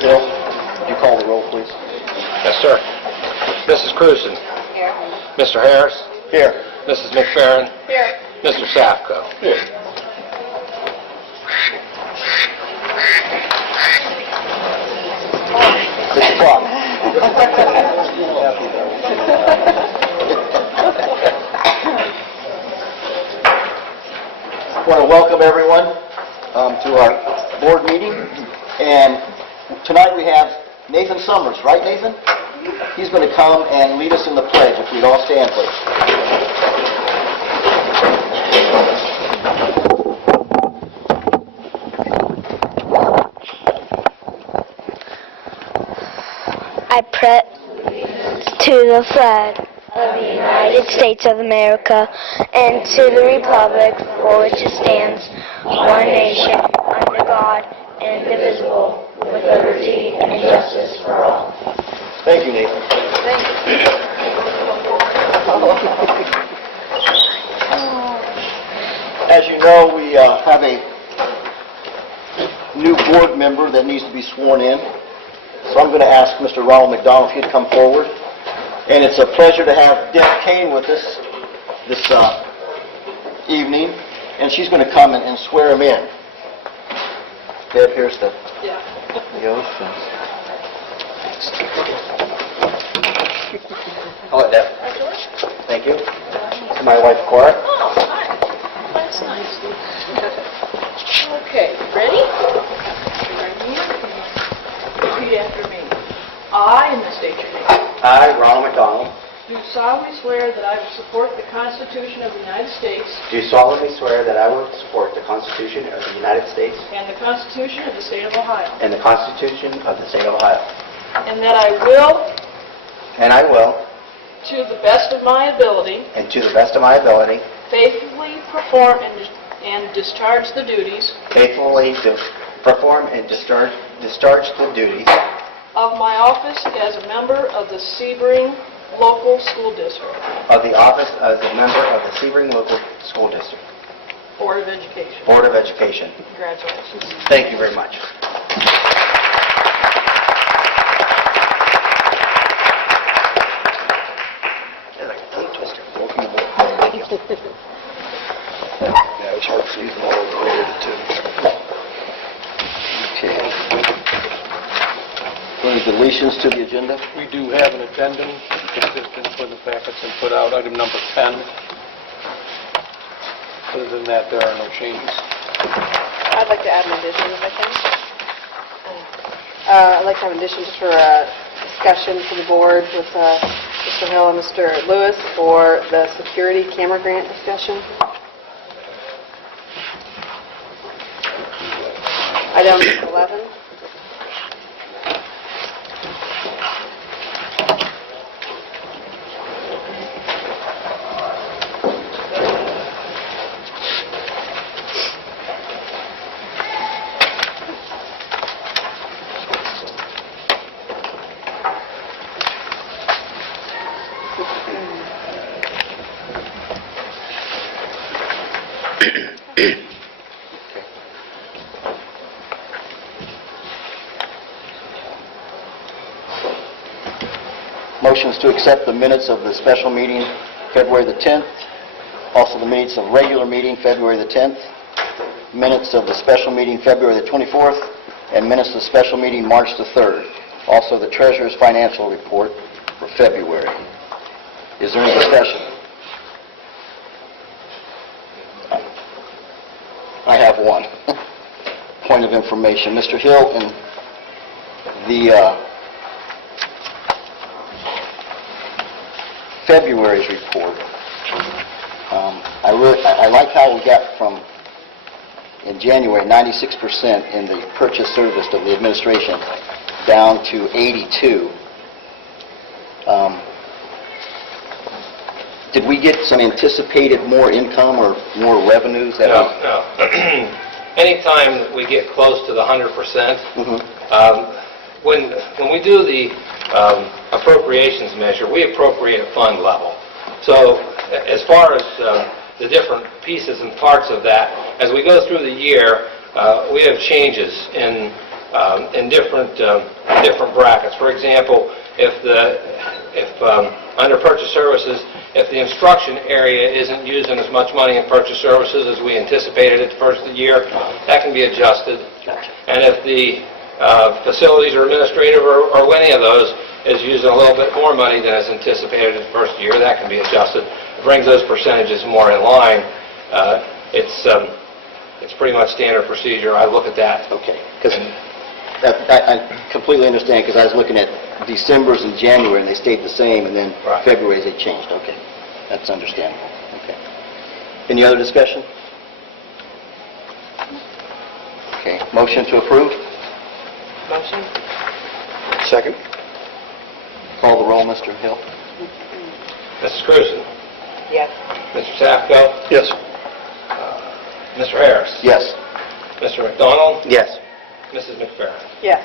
Mr. Hill, would you call the roll, please? Yes, sir. Mrs. Cruzen. Here. Mr. Harris. Here. Mrs. McFerrin. Here. Mr. Safko. Here. It's o'clock. I want to welcome everyone to our board meeting. And tonight we have Nathan Summers, right, Nathan? He's going to come and lead us in the pledge. If we'd all stand, please. I pledge to the flag of the United States of America and to the republic for which it stands, one nation, under God, indivisible, with liberty and justice for all. Thank you, Nathan. As you know, we have a new board member that needs to be sworn in. So I'm going to ask Mr. Ronald McDonald if he'd come forward. And it's a pleasure to have Deb Kane with us this evening. And she's going to come and swear him in. Deb, here's the oath. Hello, Deb. Thank you. My wife, Cora. Oh, hi. That's nice. Okay, ready? Repeat after me. I, and state your name, I, Ronald McDonald, do solemnly swear that I will support the Constitution of the United States do solemnly swear that I will support the Constitution of the United States and the Constitution of the State of Ohio, and the Constitution of the State of Ohio, and that I will, to the best of my ability, and to the best of my ability, faithfully perform and discharge the duties perform and discharge the duties of my office as a member of the Sebring Local School District, of the office as a member of the Sebring Local School District Board of Education. Board of Education. Congratulations. Thank you very much. Yeah, it's hard to see them all related too. Okay. Any deletions to the agenda? We do have an addendum consistent with the packets and put out item number 10. Other than that, there are no changes. I'd like to add an addition if I can. I'd like to have an addition for a discussion for the board with Mr. Hill and Mr. Lewis for the security camera grant discussion. Item 11. Motions to accept the minutes of the special meeting February the 10th, also the minutes of regular meeting February the 10th, minutes of the special meeting February the 24th, and minutes of the special meeting March the 3rd. Also the treasurer's financial report for February. Is there any discussion? I have one. Point of information. Mr. Hill, in the February's report, I like how we got from, in January, 96% in the purchase service of the administration down to 82. Did we get some anticipated more income or more revenues? No. Anytime we get close to the 100%, when we do the appropriations measure, we appropriate a fund level. So as far as the different pieces and parts of that, as we go through the year, we have changes in in different brackets. For example, if under purchase services, if the instruction area isn't using as much money in purchase services as we anticipated at the first of the year, that can be adjusted. And if the facilities or administrative or any of those is using a little bit more money than is anticipated at the first year, that can be adjusted. It brings those percentages more in line. It's pretty much standard procedure. I look at that. Okay, because I completely understand, because I was looking at December's and January, and they stayed the same, and then Right. February's they changed. Okay, that's understandable. Okay. Any other discussion? Okay, motion to approve? Motion? Second. Call the roll, Mr. Hill. Mrs. Cruzen? Yes. Mr. Safko? Yes. Mr. Harris? Yes. Mr. McDonald? Yes. Mrs. McFerrin? Yes.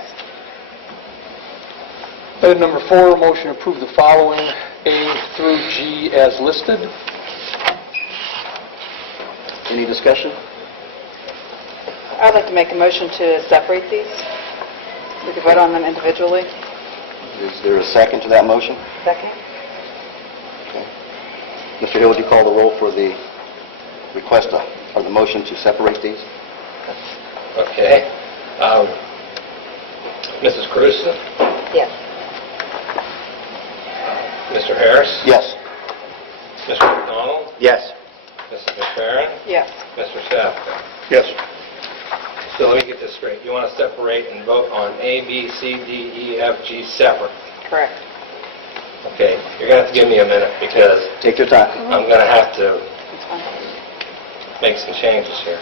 Item number 4, motion to approve the following A through G as listed. Any discussion? I'd like to make a motion to separate these. We could vote on them individually. Is there a second to that motion? Second? Okay. Mr. Hill, would you call the roll for the request or the motion to separate these? Okay. Mrs. Cruzen? Yes. Mr. Harris? Yes. Mr. McDonald? Yes. Mrs. McFerrin? Yes. Mr. Safko? Yes. So let me get this straight. You want to separate and vote on A, B, C, D, E, F, G separate. Correct. Okay, you're going to have to give me a minute because Take your time. I'm going to have to That's fine. make some changes here.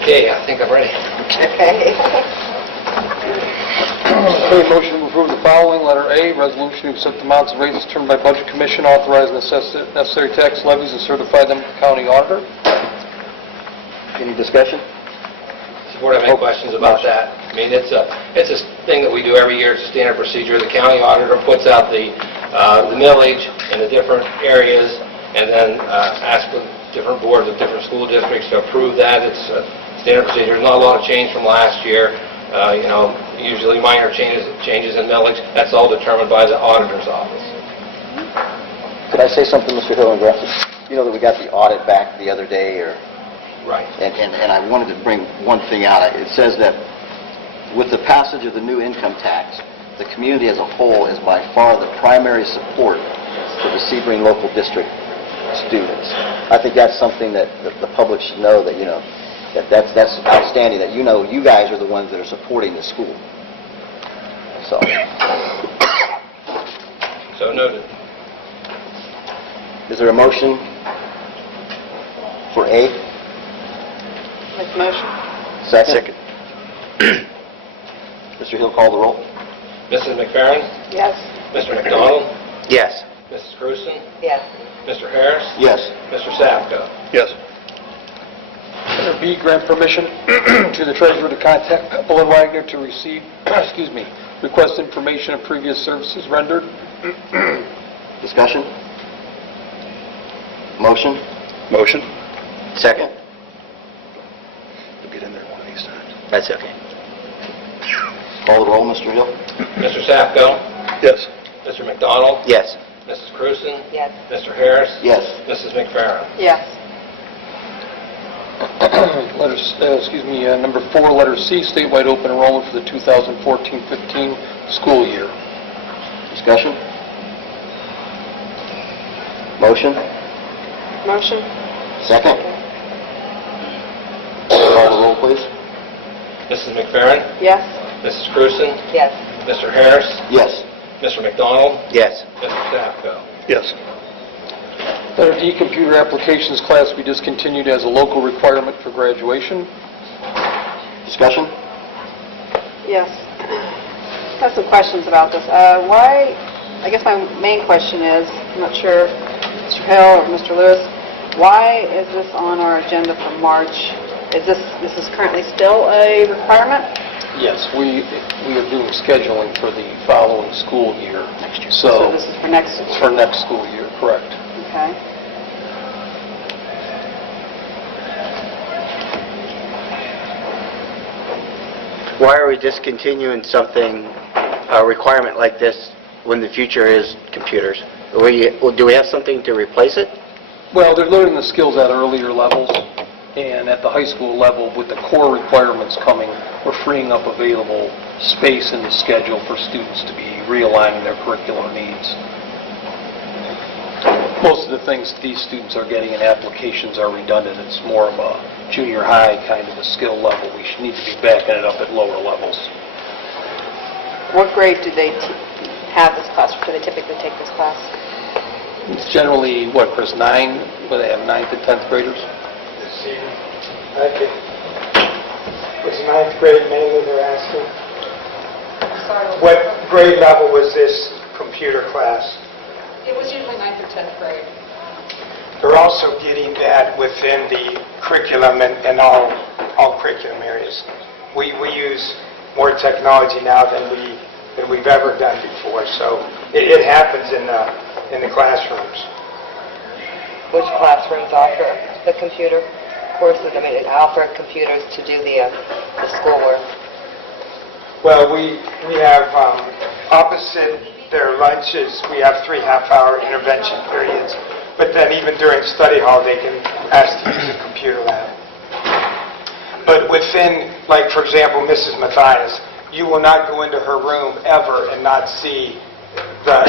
Okay, I think I'm ready. Okay. Okay, motion to approve the following. Letter A, resolution to accept amounts of rates determined by Budget Commission, authorize necessary tax levies, and certify them to the county auditor. Any discussion? Board, have any questions about that? I mean, it's a thing that we do every year. It's a standard procedure. The county auditor puts out the millage in the different areas, and then asks the different boards of different school districts to approve that. It's a standard procedure. There's not a lot of change from last year. Usually minor changes in millage. That's all determined by the auditor's office. Could I say something, Mr. Hill? You know that we got the audit back the other day, or... Right. And I wanted to bring one thing out. It says that with the passage of the new income tax, the community as a whole is by far the primary support for the Sebring local district students. I think that's something that the public should know, that, that's outstanding, that you guys are the ones that are supporting the school. So, So noted. is there a motion for A? Make the motion. Second. Mr. Hill, call the roll. Mrs. McFerrin? Yes. Mr. McDonald? Yes. Mrs. Grusin? Yes. Mr. Harris? Yes. Mr. Sapko? Yes. Letter B, grant permission to the treasurer to contact Pepple and Wagner to receive, request information of previous services rendered. Discussion? Motion? Motion. Second. We'll get in there one of these times. That's okay. Call the roll, Mr. Hill. Mr. Sapko? Yes. Mr. McDonald? Yes. Mrs. Grusin? Yes. Mr. Harris? Yes. Mrs. McFerrin? Yes. Number 4, letter C, statewide open enrollment for the 2014-15 school year. Discussion? Motion? Motion. Second. Call the roll, please. Mrs. McFerrin? Yes. Mrs. Grusin? Yes. Mr. Harris? Yes. Mr. McDonald? Yes. Mr. Sapko? Yes. Letter D, computer applications class be discontinued as a local requirement for graduation. Discussion? Yes. Got some questions about this. Why, I guess my main question is, I'm not sure, Mr. Hill or Mr. Lewis, why is this on our agenda for March? Is this is currently still a requirement? Yes, we are doing scheduling for the following school year. So this is for next It's for next school year, correct. Okay. Why are we discontinuing something, a requirement like this, when the future is computers? Do we have something to replace it? Well, they're learning the skills at earlier levels, and at the high school level, with the core requirements coming, we're freeing up available space in the schedule for students to be realigning their curricular needs. Most of the things these students are getting in applications are redundant. It's more of a junior high kind of a skill level. We should need to be backing it up at lower levels. What grade do they have this class? Do they typically take this class? It's generally, what, Chris, 9? Where they have 9th and 10th graders? I think it was 9th grade mainly they're asking. What grade level was this computer class? It was usually 9th or 10th grade. They're also getting that within the curriculum and all curriculum areas. We use more technology now than we've ever done before, so it happens in the classrooms. Which classrooms offer the computer courses? I mean, offer computers to do the schoolwork. Well, we have opposite their lunches, we have 3 half-hour intervention periods. But then even during study hall, they can ask to use a computer lab. But within, like for example, Mrs. Mathias, you will not go into her room ever and not see the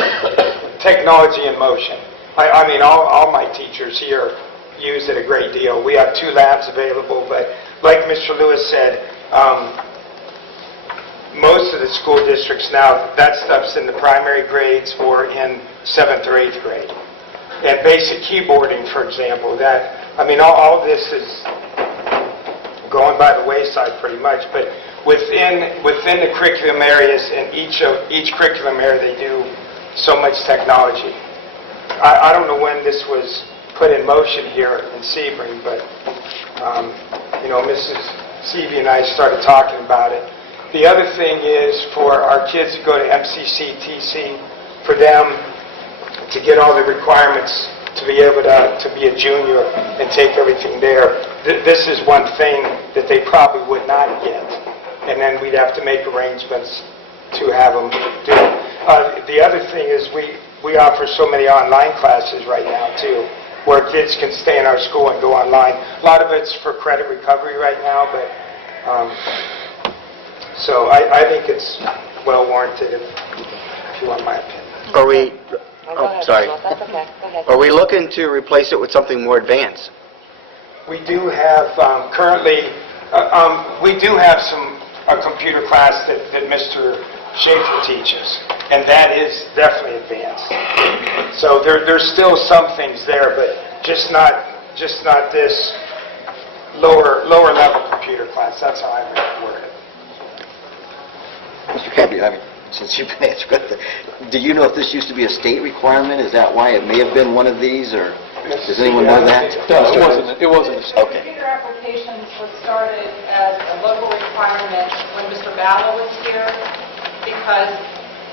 technology in motion. I mean, all my teachers here use it a great deal. We have 2 labs available, but like Mr. Lewis said, most of the school districts now, that stuff's in the primary grades or in 7th or 8th grade. And basic keyboarding, for example, all this is going by the wayside pretty much, but within the curriculum areas, in each curriculum area, they do so much technology. I don't know when this was put in motion here in Sebring, but Mrs. Seavey and I started talking about it. The other thing is for our kids to go to MCC-TC, for them to get all the requirements to be able to be a junior and take everything there. This is one thing that they probably would not get, and then we'd have to make arrangements to have them do it. The other thing is we offer so many online classes right now too, where kids can stay in our school and go online. A lot of it's for credit recovery right now, but so I think it's well warranted if you want my opinion. Are we, Go ahead, sorry. Bill. That's okay. Go ahead. Are we looking to replace it with something more advanced? We do have currently, we do have a computer class that Mr. Schaefer teaches, and that is definitely advanced. So there's still some things there, but just not this lower level computer class. That's how I would word it. Mr. Kirby, I mean, since you've been answering, do you know if this used to be a state requirement? Is that why it may have been one of these, or does anyone know that? No, it wasn't. Okay. Computer applications was started as a local requirement when Mr. Battle was here, because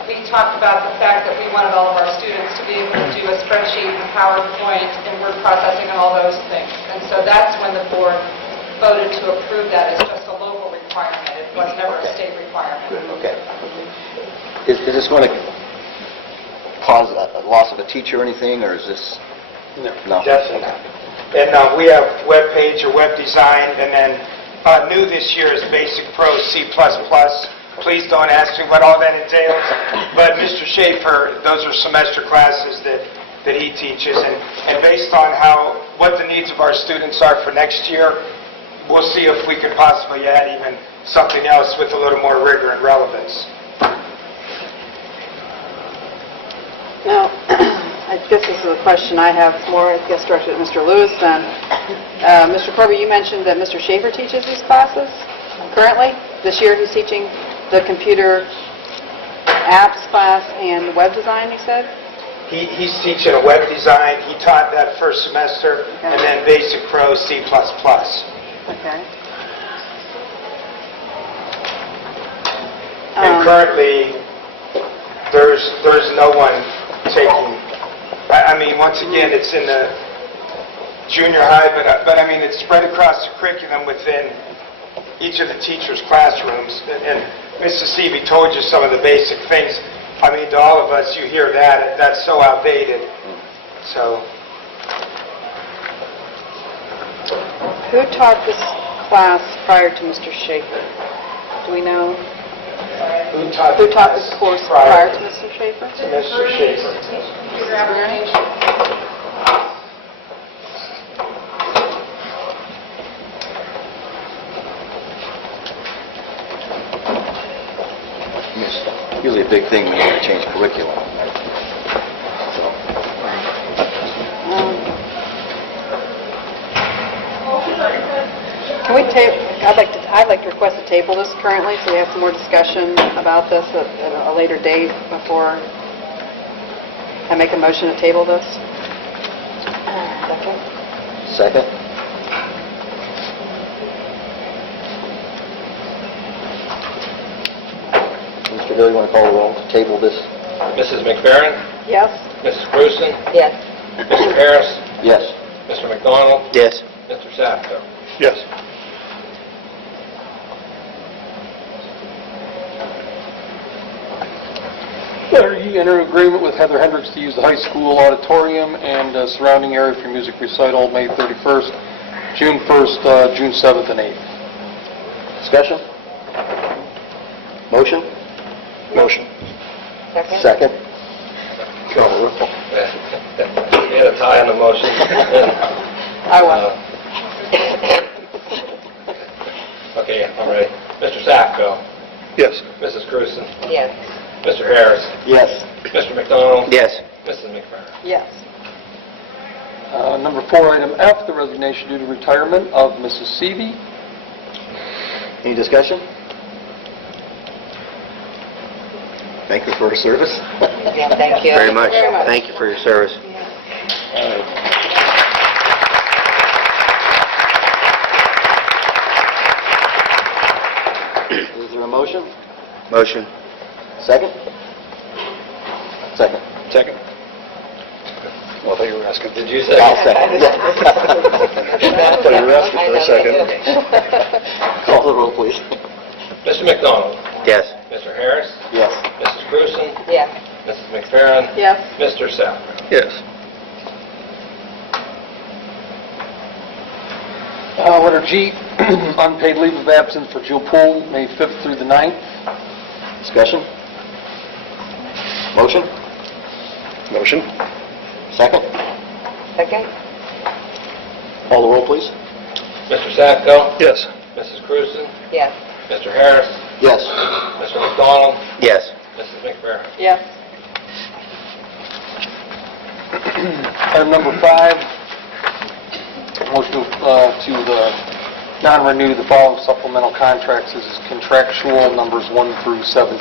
we talked about the fact that we wanted all of our students to be able to do a spreadsheet and PowerPoint and word processing and all those things. And so that's when the board voted to approve that as just a local requirement. It was never a state requirement. Okay. Is this going to cause a loss of a teacher or anything, or is this... No. Definitely not. And we have web page or web design, and then new this year is Basic Pro C++. Please don't ask me what all that entails. But Mr. Schaefer, those are semester classes that he teaches, and based on what the needs of our students are for next year, we'll see if we could possibly add even something else with a little more rigor and relevance. Now, I guess this is a question I have more, I guess, directed at Mr. Lewis then. Mr. Corby, you mentioned that Mr. Schaefer teaches these classes currently. This year he's teaching the computer apps class and web design, you said? He's teaching a web design. He taught that first semester, and then Basic Pro C++. Okay. And currently, there's no one taking... I mean, once again, it's in the junior high, but I mean, it's spread across the curriculum within each of the teachers' classrooms. And Mrs. Seavey told you some of the basic things. I mean, to all of us, you hear that's so outdated. So... Who taught this class prior to Mr. Schaefer? Do we know? Who taught this course prior to Mr. Schaefer? To Mr. Schaefer. Computer applications. It's usually a big thing when you want to change curriculum. So, Can we I'd like to request a table this currently, so we have some more discussion about this at a later date before I make a motion to table this. second? Mr. Hill, you want to call the roll to table this? Mrs. McFerrin? Yes? Mrs. Grusin? Yes. Mr. Harris? Yes. Mr. McDonald? Yes. Mr. Safko? Yes. Letter E, enter agreement with Heather Hendricks to use the high school auditorium and surrounding area for music recital May 31st, June 1st, June 7th, and 8th. Discussion? Motion? Motion. Second? Second? Call the roll. We had a tie on the motion. I will. Okay, I'm ready. Mr. Safko? Yes. Mrs. Grusin? Yes. Mr. Harris? Yes. Mr. McDonald? Yes. Mrs. McFerrin? Yes. Number 4, item F, the resignation due to retirement of Mrs. Seavey. Any discussion? Thank you for her service. Yeah, thank you. Very much. Very much. Thank you for your service. Is there a motion? Motion. Second? Second. Second. Well, I thought you were asking. Did you say? I'll second. Yeah. I thought you were asking for a second. Call the roll, please. Mr. McDonald? Yes. Mr. Harris? Yes. Mrs. Grusin? Yes. Mrs. McFerrin? Yes. Mr. Safko? Yes. Letter G, unpaid leave of absence for Jill Poole, May 5th through the 9th. Discussion? Motion? Motion? Second? Second? Call the roll, please. Mr. Sacco? Yes. Mrs. Cruzen? Yes. Mr. Harris? Yes. Mr. McDonald? Yes. Mrs. McFerrin? Yes. Item number 5, motion to non-renew the following supplemental contracts as contractual numbers 1 through 17,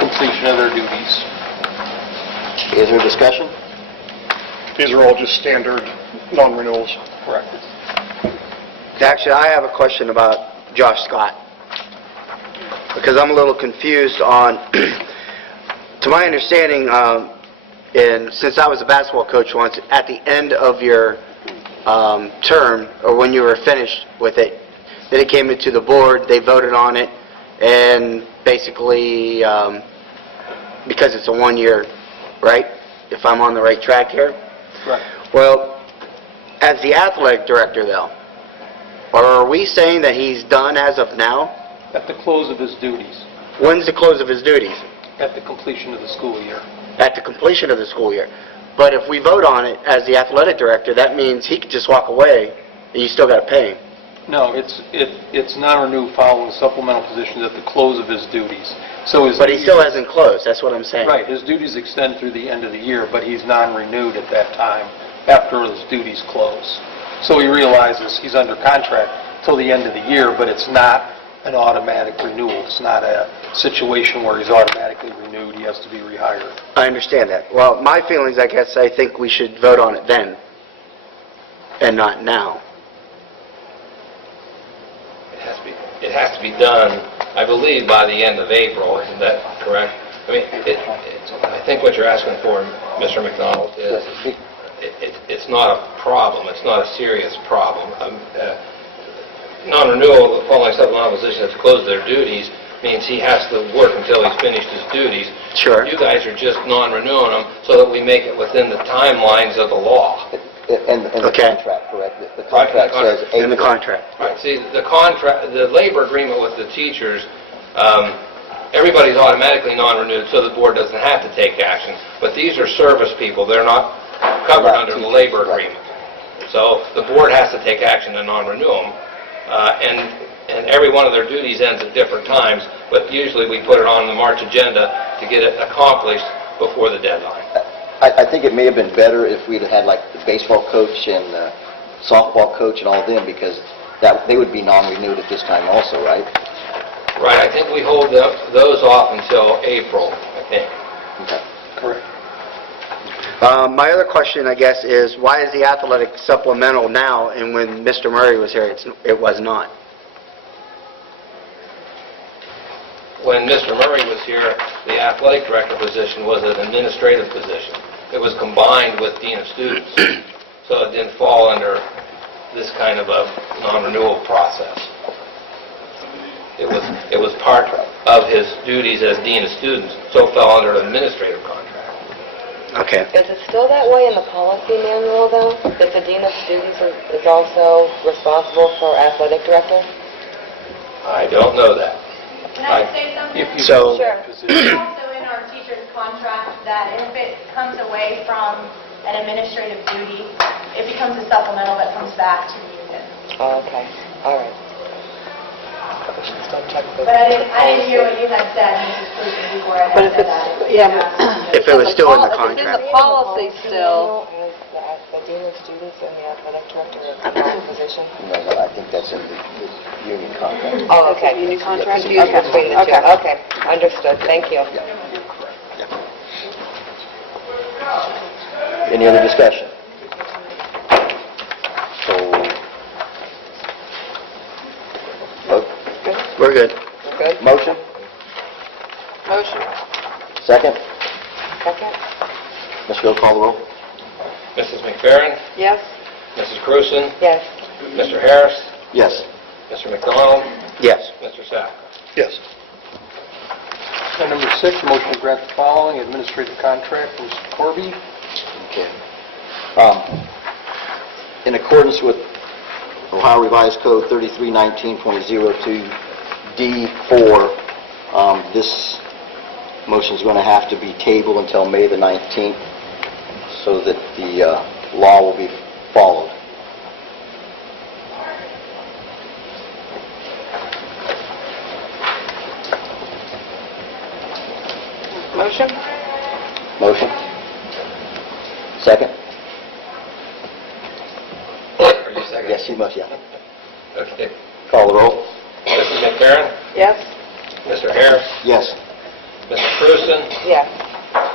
completion of their duties. Is there discussion? These are all just standard non-renewals. Correct. Actually, I have a question about Josh Scott, because I'm a little confused on, to my understanding, and since I was a basketball coach once, at the end of your term, or when you were finished with it, then it came into the board, they voted on it, and basically, because it's a 1-year, right? If I'm on the right track here? Correct. Well, as the athletic director, though, are we saying that he's done as of now? At the close of his duties, When's the close of his duties? at the completion of the school year. At the completion of the school year. But if we vote on it as the athletic director, that means he could just walk away, and you still got to pay him. No, it's non-renew following supplemental positions at the close of his duties. So his But he duties- still hasn't closed, that's what I'm saying. Right, his duties extend through the end of the year, but he's non-renewed at that time after his duties close. So he realizes he's under contract till the end of the year, but it's not an automatic renewal. It's not a situation where he's automatically renewed, he has to be rehired. I understand that. Well, my feelings, I guess, I think we should vote on it then, and not now. It has to be done, I believe, by the end of April. Isn't that correct? I mean, I think what you're asking for, Mr. McDonald, is it's not a problem. It's not a serious problem. Non-renewal of the following supplemental positions to close their duties means he has to work until he's finished his duties. Sure. You guys are just non-renewing them so that we make it within the timelines of the law. And the Okay. contract, correct? The contract says In the April. contract. Right, see, the labor agreement with the teachers, everybody's automatically non-renewed, so the board doesn't have to take action. But these are service people, they're not covered under the labor agreement. So the board has to take action to non-renew them, and every one of their duties ends at different times, but usually we put it on the March agenda to get it accomplished before the deadline. I think it may have been better if we'd had like the baseball coach and softball coach and all of them, because they would be non-renewed at this time also, right? Right, I think we hold those off until April, I think. Okay. Correct. My other question, I guess, is why is the athletic supplemental now, and when Mr. Murray was here, it was not? When Mr. Murray was here, the athletic director position was an administrative position. It was combined with dean of students, so it didn't fall under this kind of a non-renewal process. It was part of his duties as dean of students, so it fell under an administrative contract. Okay. Is it still that way in the policy manual, though, that the dean of students is also responsible for athletic director? I don't know that. Can I say something? If you So- Sure. It's also in our teacher's contract that if it comes away from an administrative duty, it becomes a supplemental that comes back to the union. Oh, okay. All right. Still check the... But I didn't hear what you had said, Mrs. Cruzen, before I But had if said it's, that. yeah, but If it was still in the If it's in contract. the policy still... As the dean of students and the athletic director are combined position? No, I think that's in the union contract. Oh, okay. union contract? Confused Okay. between the two. Okay. Okay, understood. Thank you. Any other discussion? So, vote. We're good. Good? Motion? Motion. Second? Second? Ms. Hill, call the roll. Mrs. McFerrin, Yes. Mrs. Cruzen, Yes. Mr. Harris, Yes. Mr. McDonald, Yes. Mr. Sack. Yes. And number 6, motion to grant the following administrative contract for Mr. Corby. Okay. In accordance with Ohio Revised Code 3319.02 D4, this Motion's going to have to be tabled until May the 19th so that the law will be followed. Motion? Motion? Second? Are you second? Yes, you must, yeah. Okay. Call the roll. Mrs. McFerrin? Yes? Mr. Harris? Yes. Mrs. Prusen? Yes.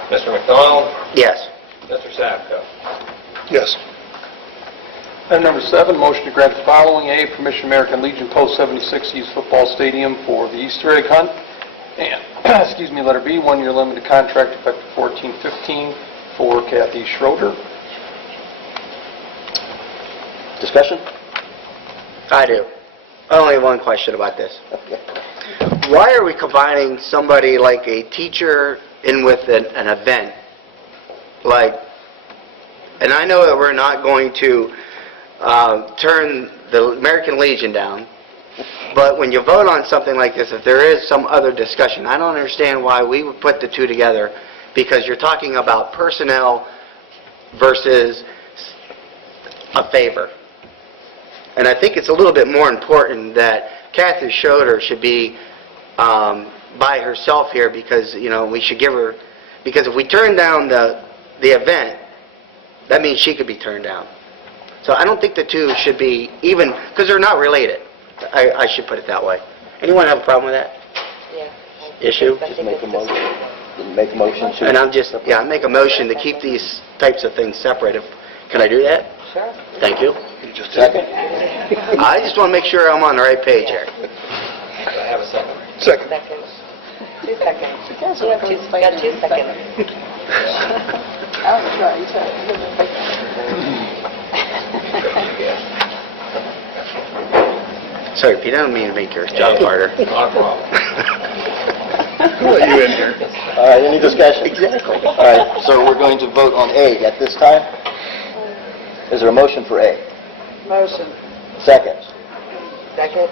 Mr. McDonald? Yes. Mr. Sapko? Yes. Item number 7, motion to grant the following. A, permission American Legion Post 76 use football stadium for the Easter egg hunt. And, letter B, 1-year limited contract effective 14/15 for Kathy Schroeder. Discussion? I do. Only one question about this. Okay. Why are we combining somebody like a teacher in with an event? Like, and I know that we're not going to turn the American Legion down, but when you vote on something like this, if there is some other discussion, I don't understand why we would put the two together, because you're talking about personnel versus a favor. And I think it's a little bit more important that Kathy Schroeder should be by herself here, because, you know, we should give her, because if we turn down the event, that means she could be turned down. So I don't think the two should be even, because they're not related. I should put it that way. Anyone have a problem with that Yeah. issue? Just make a motion. Make a motion to... And I make a motion to keep these types of things separate. Can I do that? Sure. Thank you. Second? I just want to make sure I'm on the right page here. I have a second. Second. Second. 2 seconds. You have got 2 seconds. Sorry, Pete, I don't mean to make your job harder. Not a problem. We'll let you in here. All right, any discussion? Exactly. All right, so we're going to vote on A at this time. Is there a motion for A? Motion. Second? Second?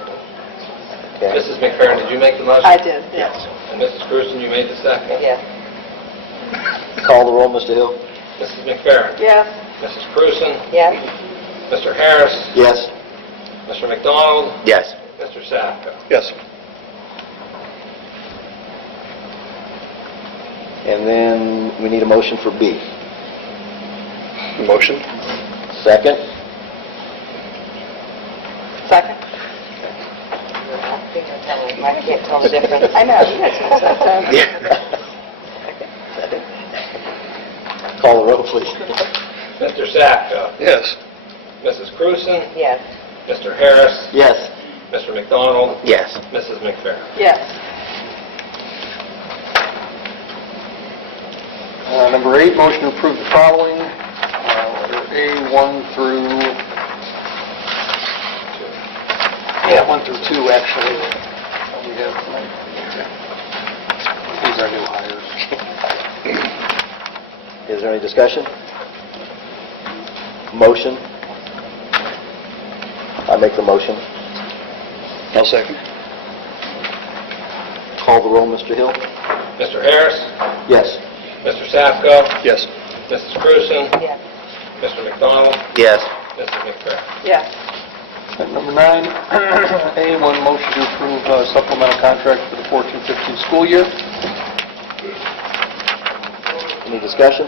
Okay. Mrs. McFerrin, did you make the motion? I did, yes. And Mrs. Prusen, you made the second? Yes. Call the roll, Mr. Hill. Mrs. McFerrin? Yes? Mrs. Prusen? Yes. Mr. Harris? Yes. Mr. McDonald? Yes. Mr. Sapko? Yes. And then we need a motion for B. Motion? Second? Second? I can't tell the difference. I know. Yes. Second. Call the roll, please. Mr. Sapko? Yes. Mrs. Prusen? Yes. Mr. Harris? Yes. Mr. McDonald? Yes. Mrs. McFerrin? Yes. Number 8, motion to approve the following. Letter A, 1 through... Yeah, 1 through 2, actually. We have tonight. These are new hires. Is there any discussion? Motion? I make the motion. I'll second. Call the roll, Mr. Hill. Mr. Harris? Yes. Mr. Sapko? Yes. Mrs. Prusen? Yes. Mr. McDonald? Yes. Mrs. McFerrin? Yes. Item number 9, A, 1 motion to approve supplemental contract for the 14-15 school year. Any discussion?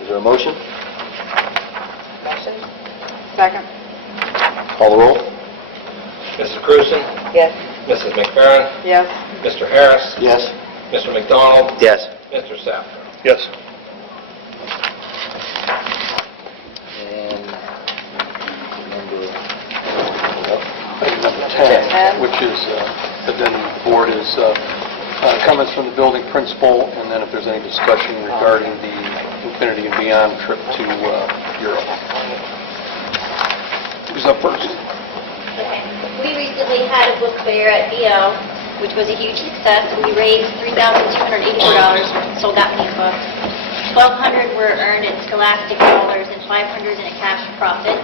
Is there a motion? Motion? Second? Call the roll. Mrs. Prusen? Yes. Mrs. McFerrin? Yes. Mr. Harris? Yes. Mr. McDonald? Yes. Mr. Sapko? Yes. And Item number 10, which is addendum to the board, is comments from the building principal, and then if there's any discussion regarding the Infinity and Beyond trip to Europe. Who's up first? Okay. We recently had a book fair at BL, which was a huge success. We raised $3,284 sold that many books. 1,200 were earned in scholastic dollars and 500 in a cash profit.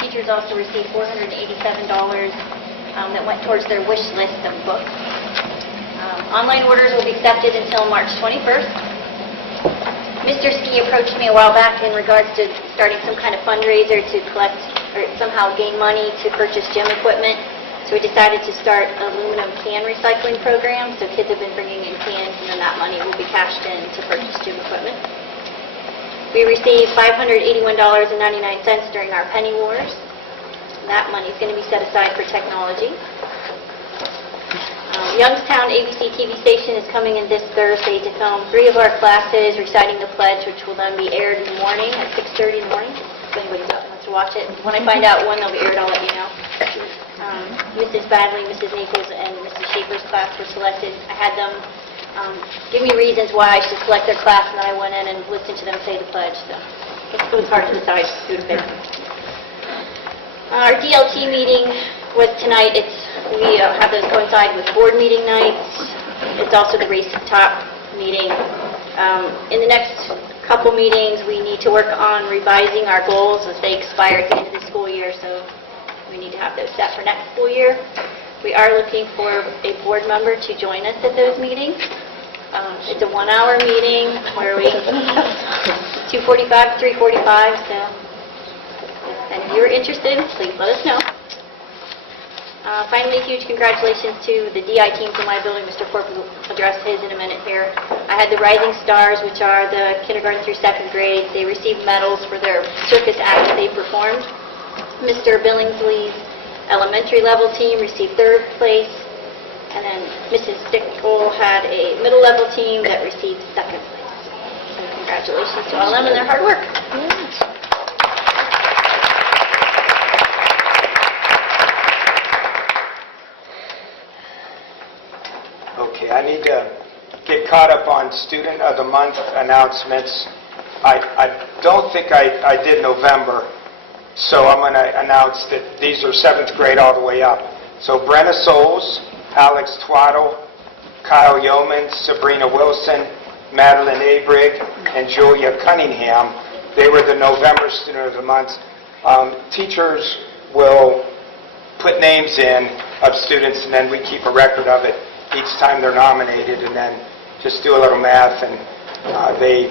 Teachers also received $487 that went towards their wish list of books. Online orders will be accepted until March 21st. Mr. Ski approached me a while back in regards to starting some kind of fundraiser to collect or somehow gain money to purchase gym equipment. So we decided to start an aluminum can recycling program. So kids have been bringing in cans, and then that money will be cashed in to purchase gym equipment. We received $581.99 during our penny wars. That money is going to be set aside for technology. Youngstown ABC TV station is coming in this Thursday to film 3 of our classes reciting the pledge, which will then be aired in the morning at 6:30 in the morning. If anybody wants to watch it, when I find out when they'll be aired, I'll let you know. Mrs. Badley, Mrs. Nichols, and Mrs. Schaefer's class were selected. I had them give me reasons why I should select their class, and then I went in and listened to them say the pledge. So it was hard to decide who to pick. Our DLT meeting was tonight. We have those coincide with board meeting nights. It's also the Race to Top meeting. In the next couple meetings, we need to work on revising our goals as they expire at the end of the school year, so we need to have those set for next school year. We are looking for a board member to join us at those meetings. It's a 1-hour meeting where we 2:45 to 3:45, so if you're interested, please let us know. Finally, huge congratulations to the DI teams in my building. Mr. Corp will address his in a minute here. I had the Rising Stars, which are the kindergarten through 2nd grade. They received medals for their circus act that they performed. Mr. Billingsley's elementary level team received 3rd place. And then Mrs. Stickle had a middle level team that received 2nd place. So congratulations to all of them and their hard work. Okay, I need to get caught up on Student of the Month announcements. I don't think I did November, so I'm going to announce that these are 7th grade all the way up. So Brenna Souls, Alex Twaddle, Kyle Yeoman, Sabrina Wilson, Madeline Abrig, and Julia Cunningham. They were the November Student of the Month. Teachers will put names in of students, and then we keep a record of it each time they're nominated, and then just do a little math, and they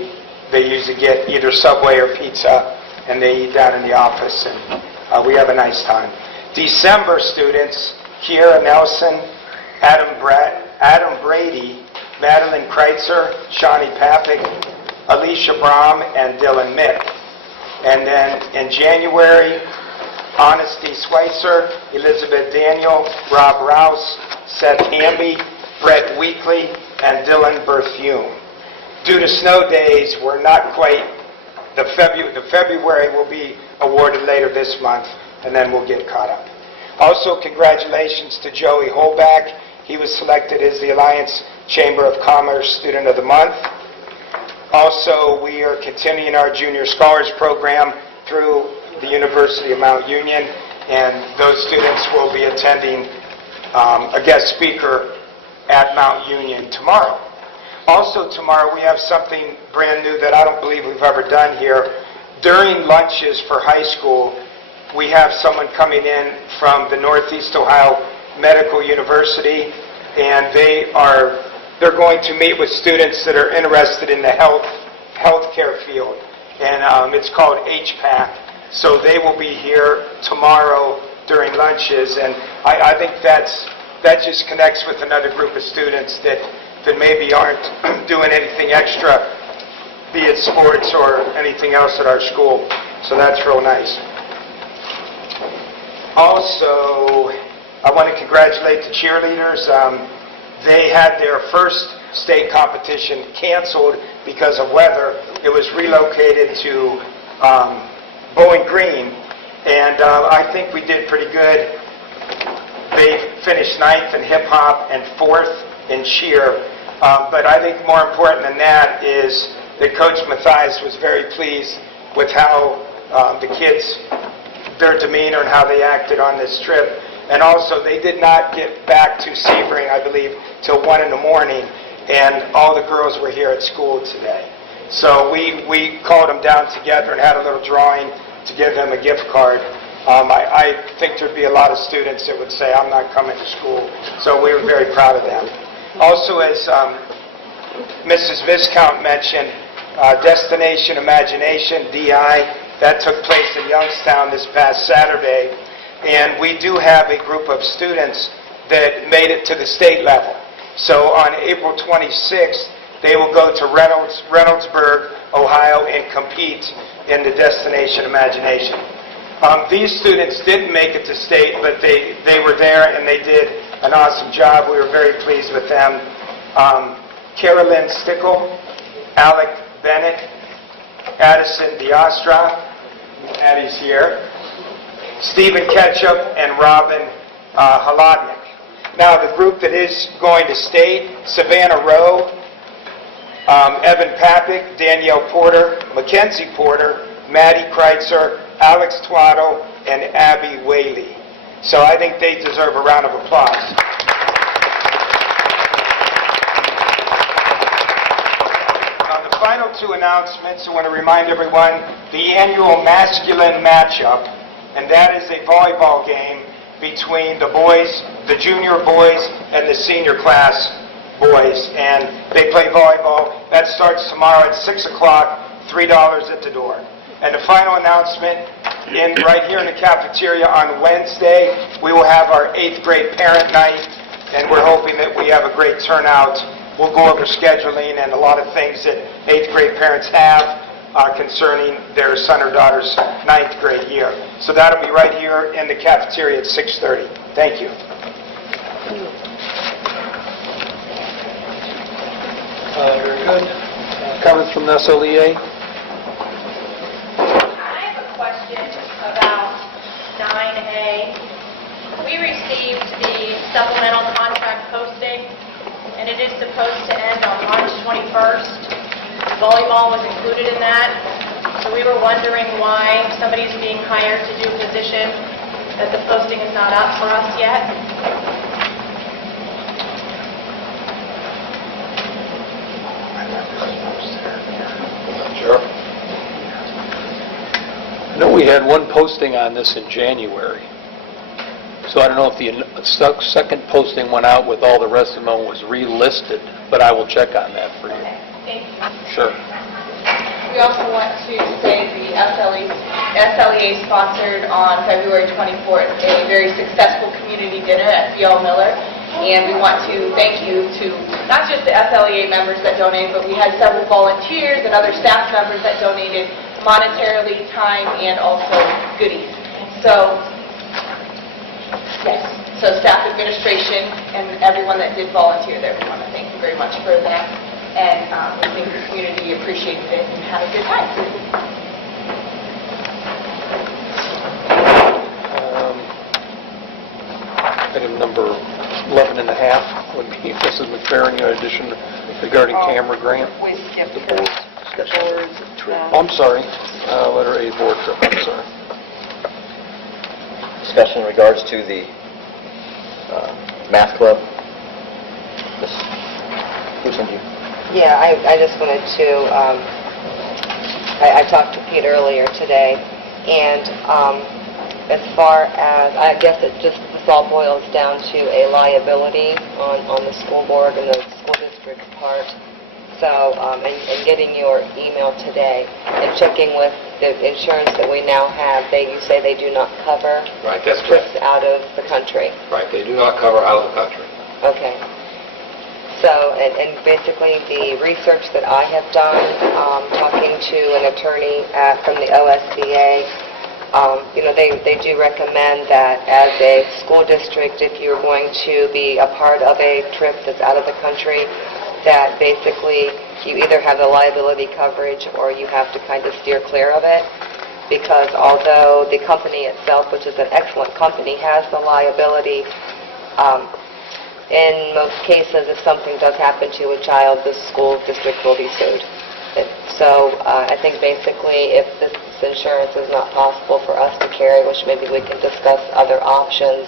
usually get either Subway or pizza, and they eat that in the office, and we have a nice time. December students, Kiera Nelson, Adam Brady, Madeline Kreitzer, Shawnee Papik, Alicia Brom, and Dylan Mick. And then in January, Honesty Schweitzer, Elizabeth Daniel, Rob Rouse, Seth Hamby, Brett Weekly, and Dylan Berthume. Due to snow days, we're not quite, the February will be awarded later this month, and then we'll get caught up. Also, congratulations to Joey Holback. He was selected as the Alliance Chamber of Commerce Student of the Month. Also, we are continuing our Junior Scholars Program through the University of Mount Union, and those students will be attending a guest speaker at Mount Union tomorrow. Also tomorrow we have something brand new that I don't believe we've ever done here. During lunches for high school, we have someone coming in from the Northeast Ohio Medical University, and they're going to meet with students that are interested in the healthcare field, and it's called HPAC. So they will be here tomorrow during lunches, and I think that just connects with another group of students that maybe aren't doing anything extra, be it sports or anything else at our school. So that's real nice. Also, I want to congratulate the cheerleaders. They had their first state competition canceled because of weather. It was relocated to Bowling Green, and I think we did pretty good. They finished 9th in hip-hop and 4th in cheer. But I think more important than that is that Coach Mathias was very pleased with how the kids, their demeanor and how they acted on this trip. And also, they did not get back to Sebring, I believe, till 1 in the morning, and all the girls were here at school today. So we called them down together and had a little drawing to give them a gift card. I think there'd be a lot of students that would say, I'm not coming to school. So we were very proud of them. Also, as Mrs. Viscount mentioned, Destination Imagination, DI, that took place in Youngstown this past Saturday. And we do have a group of students that made it to the state level. So on April 26th, they will go to Reynoldsburg, Ohio, and compete in the Destination Imagination. These students didn't make it to state, but they were there and they did an awesome job. We were very pleased with them. Carolyn Stickle, Alec Bennett, Addison Diastra, Addie's here, Stephen Ketchup, and Robin Halodnik. Now, the group that is going to state, Savannah Rowe, Evan Papik, Danielle Porter, Mackenzie Porter, Maddie Kreitzer, Alex Twaddle, and Abby Whaley. So I think they deserve a round of applause. The final two announcements, I want to remind everyone, the annual masculine matchup, and that is a volleyball game between the boys, the junior boys, and the senior class boys, and they play volleyball. That starts tomorrow at 6 o'clock, $3 at the door. And the final announcement, right here in the cafeteria on Wednesday, we will have our 8th grade parent night, and we're hoping that we have a great turnout. We'll go over scheduling and a lot of things that 8th grade parents have concerning their son or daughter's 9th grade year. So that'll be right here in the cafeteria at 6:30. Thank you. Very good. Comments from the SLEA? I have a question about 9A. We received the supplemental contract posting, and it is supposed to end on March 21st. Volleyball was included in that, so we were wondering why somebody's being hired to do a position that the posting is not up for us yet. Sure. I know we had one posting on this in January, so I don't know if the second posting went out with all the rest of them was relisted, but I will check on that for you. Okay, thank you. Sure. We also want to say the SLEA sponsored on February 24th a very successful community dinner at C.L. Miller. And we want to thank you to not just the SLEA members that donated, but we had several volunteers and other staff members that donated monetarily, time, and also goodies. So, yes. So staff administration and everyone that did volunteer there, we want to thank you very much for that. And we think the community appreciated it and had a good time. Item number 11 and a half would be Mrs. McFerrin, your addition regarding camera grant. We skipped The board discussion. Oh, I'm sorry. Letter A, board trip. I'm sorry. Discussion in regards to the math club. Who sent you? Yeah, I just wanted to, I talked to Pete earlier today, and as far as, I guess this all boils down to a liability on the school board and the school district part. So, and getting your email today and checking with the insurance that we now have, you say they do not cover Right, that's trips correct. out of the country. Right, they do not cover out of the country. Okay. So, and basically the research that I have done, talking to an attorney from the OSBA, they do recommend that as a school district, if you're going to be a part of a trip that's out of the country, that basically you either have the liability coverage or you have to kind of steer clear of it. Because although the company itself, which is an excellent company, has the liability, in most cases, if something does happen to a child, the school district will be sued. So I think basically if this insurance is not possible for us to carry, which maybe we can discuss other options,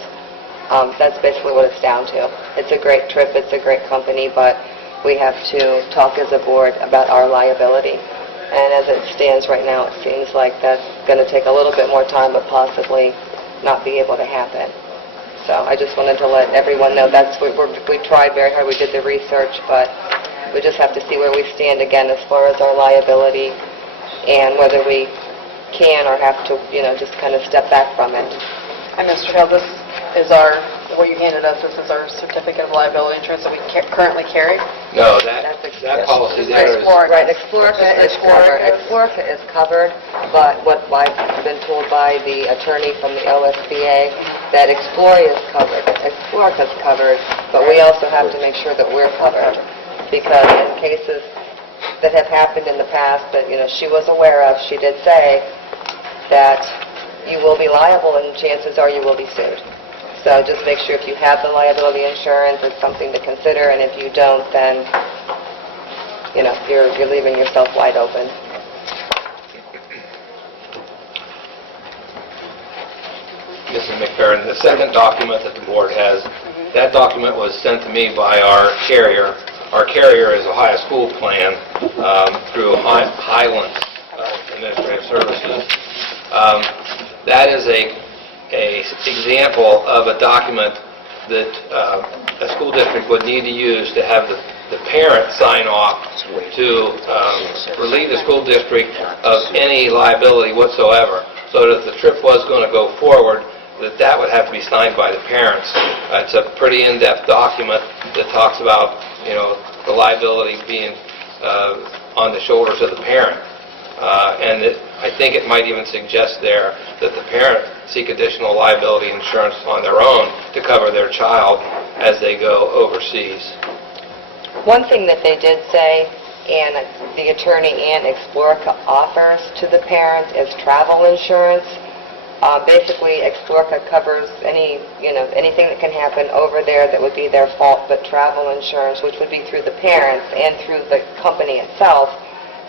that's basically what it's down to. It's a great trip, it's a great company, but we have to talk as a board about our liability. And as it stands right now, it seems like that's going to take a little bit more time, but possibly not be able to happen. So I just wanted to let everyone know we tried very hard, we did the research, but we just have to see where we stand again as far as our liability and whether we can or have to, just kind of step back from it. And Mr. Hill, this is what you handed us, this is our certificate of liability insurance that we currently carry? No, that policy there is... Right, Explorica is covered. Explorica is covered, but what I've been told by the attorney from the OSBA, that Explorica is covered, but we also have to make sure that we're covered. Because in cases that have happened in the past that, she was aware of, she did say that you will be liable and chances are you will be sued. So just make sure if you have the liability insurance, it's something to consider, and if you don't, then, you're leaving yourself wide open. Mrs. McFerrin, the second document that the board has, that document was sent to me by our carrier. Our carrier is Ohio School Plan through Highland Administrative Services. That is a example of a document that a school district would need to use to have the parent sign off to relieve the school district of any liability whatsoever. So that if the trip was going to go forward, that would have to be signed by the parents. It's a pretty in-depth document that talks about, the liability being on the shoulders of the parent. And I think it might even suggest there that the parent seek additional liability insurance on their own to cover their child as they go overseas. One thing that they did say, and the attorney and Explorica offers to the parents, is travel insurance. Basically, Explorica covers anything that can happen over there that would be their fault, but travel insurance, which would be through the parents and through the company itself.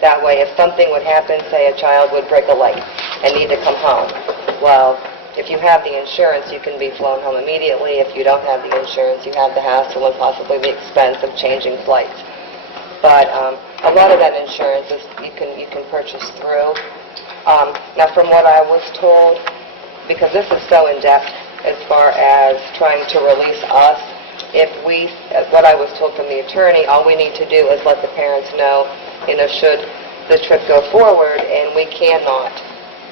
That way, if something would happen, say a child would break a leg and need to come home, well, if you have the insurance, you can be flown home immediately. If you don't have the insurance, you have the hassle and possibly the expense of changing flights. But a lot of that insurance is you can purchase through. Now, from what I was told, because this is so in-depth as far as trying to release us, what I was told from the attorney, all we need to do is let the parents know, should the trip go forward and we cannot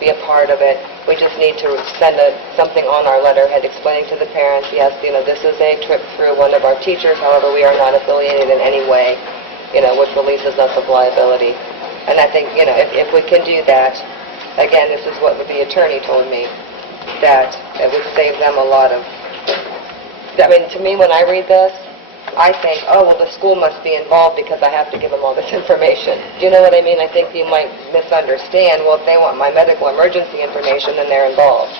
be a part of it, we just need to send something on our letterhead explaining to the parents, yes, this is a trip through one of our teachers, however, we are not affiliated in any way, which releases us of liability. And I think, if we can do that, again, this is what the attorney told me, that it would save them a lot of... to me, when I read this, I think, oh, well, the school must be involved because I have to give them all this information. Do you know what I mean? I think you might misunderstand. Well, if they want my medical emergency information, then they're involved.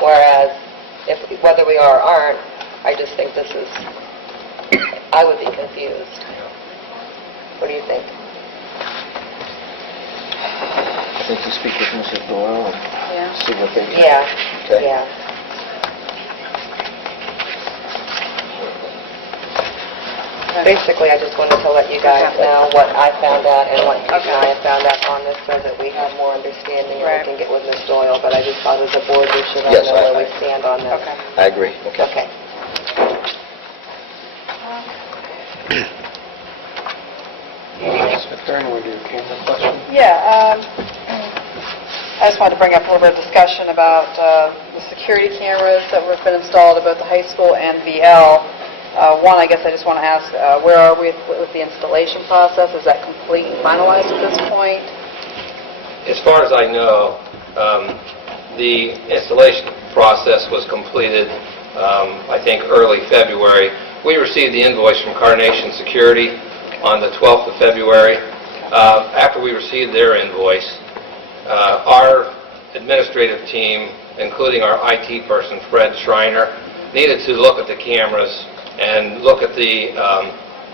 Whereas, whether we are or aren't, I just think this is... I would be confused. What do you think? I think you speak with Mrs. Doyle and see what they... Yeah. Okay. Yeah. Basically, I just wanted to let you guys know what I found out and what Pete and I have found out on this so that we have more understanding and we can get with Ms. Doyle. But I just thought as a board we should all know where we stand on this. I agree. Okay. Ms. McFerrin, want to do a camera question? Yeah, I just wanted to bring up a little bit of discussion about the security cameras that have been installed at both the high school and VL. One, I guess I just want to ask, where are we with the installation process? Is that complete and finalized at this point? As far as I know, the installation process was completed, I think, early February. We received the invoice from Carnation Security on the 12th of February. After we received their invoice, our administrative team, including our IT person, Fred Schreiner, needed to look at the cameras and look at the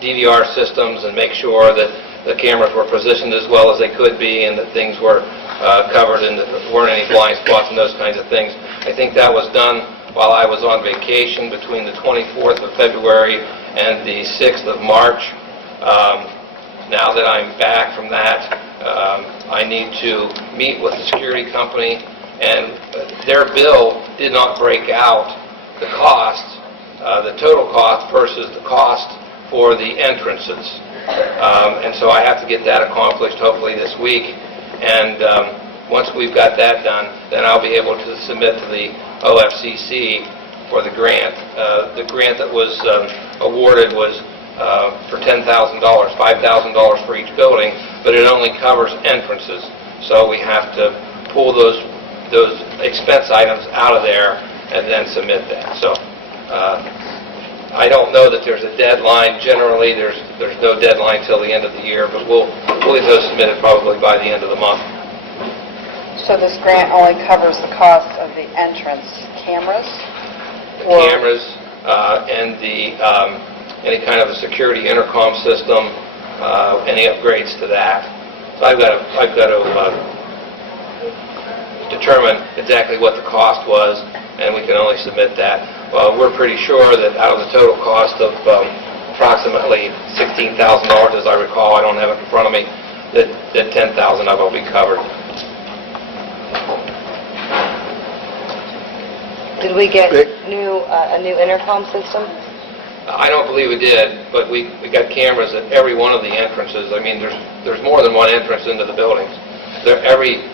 DVR systems and make sure that the cameras were positioned as well as they could be and that things were covered and that there weren't any blind spots and those kinds of things. I think that was done while I was on vacation between the 24th of February and the 6th of March. Now that I'm back from that, I need to meet with the security company, and their bill did not break out the cost, the total cost versus the cost for the entrances. And so I have to get that accomplished hopefully this week. And once we've got that done, then I'll be able to submit to the OFCC for the grant. The grant that was awarded was for $10,000, $5,000 for each building, but it only covers entrances. So we have to pull those expense items out of there and then submit that. So I don't know that there's a deadline. Generally, there's no deadline till the end of the year, but we'll get those submitted probably by the end of the month. So this grant only covers the cost of the entrance cameras? The cameras and any kind of a security intercom system, any upgrades to that. So I've got to determine exactly what the cost was, and we can only submit that. Well, we're pretty sure that out of the total cost of approximately $16,000, as I recall, I don't have it in front of me, that $10,000 of it will be covered. Did we get a new intercom system? I don't believe we did, but we got cameras at every one of the entrances. I mean, there's more than one entrance into the buildings. Every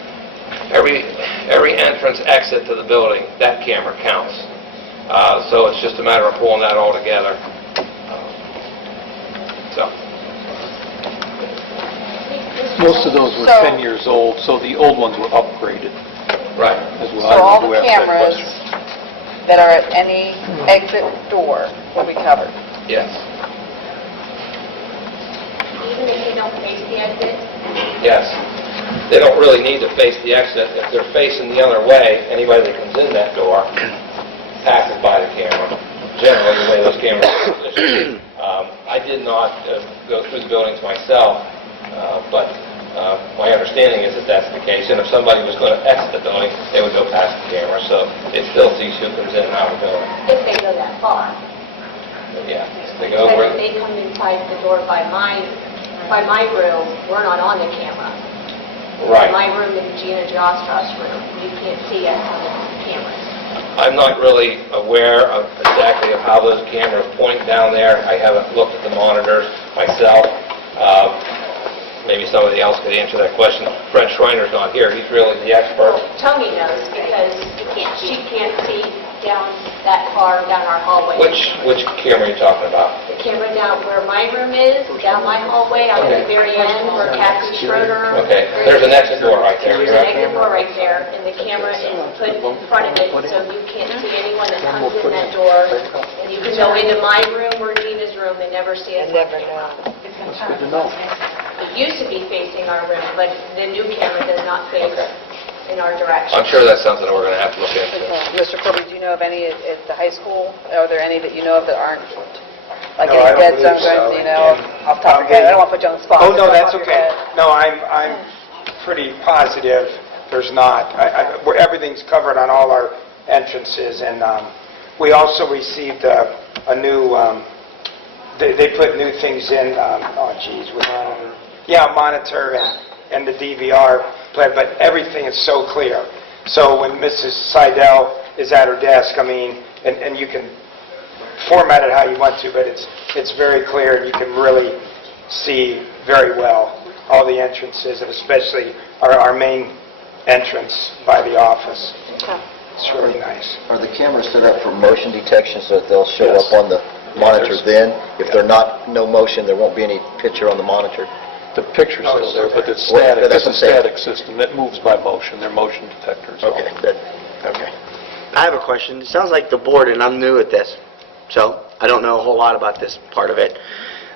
entrance exit to the building, that camera counts. So it's just a matter of pulling that all together. Most of those were 10 years old, so the old ones were upgraded. Right. As well. So all the cameras that are at any exit door will be covered? Yes. Even if they don't face the exit? Yes. They don't really need to face the exit. If they're facing the other way, anybody that comes in that door passes by the camera. Generally, the way those cameras are positioned. I did not go through the buildings myself, but my understanding is that that's the case. And if somebody was going to exit the building, they would go past the camera. So it still sees who comes in and out of the building. If they go that far. Yeah. They go Because over. if they come inside the door by my room, we're not on the camera. Right. My room is Gina Jostro's room. You can't see us on the cameras. I'm not really aware of exactly of how those cameras point down there. I haven't looked at the monitors myself. Maybe somebody else could answer that question. Brent Schreiner's not here. He's really the expert. Tony knows because she can't see down that far down our hallway. Which camera are you talking about? The camera down where my room is, down my hallway, on the very end where Kathy Schroeder. Okay. There's an exit door right there. There's an exit door right there, and the camera is put in front of it, so you can't see anyone that comes in that door. And you can go into my room or Gina's room and never see us. I never know. That's good to know. It used to be facing our room, but the new camera does not face in our direction. I'm sure that's something that we're going to have to look into. Mr. Corby, do you know of any at the high school? Are there any that you know of that aren't, like No, I any don't dead believe zone, so. you know, off the top of your head? I don't want to put you on the spot. Oh, no, Just that's off your okay. head. No, I'm pretty positive there's not. Everything's covered on all our entrances, and we also received a new, they put new things in, monitor and the DVR player, but everything is so clear. So when Mrs. Seidel is at her desk, I mean, and you can format it how you want to, but it's very clear, and you can really see very well all the entrances, and especially our main entrance by the office. It's really nice. Are the cameras set up for motion detection so that they'll show up on the monitor then? If they're not, no motion, there won't be any picture on the monitor? The picture's still there, but it's Well, static. that's It's a what I'm saying. static system. It moves by motion. They're motion detectors. Okay, okay. I have a question. It sounds like the board, and I'm new at this, so I don't know a whole lot about this part of it.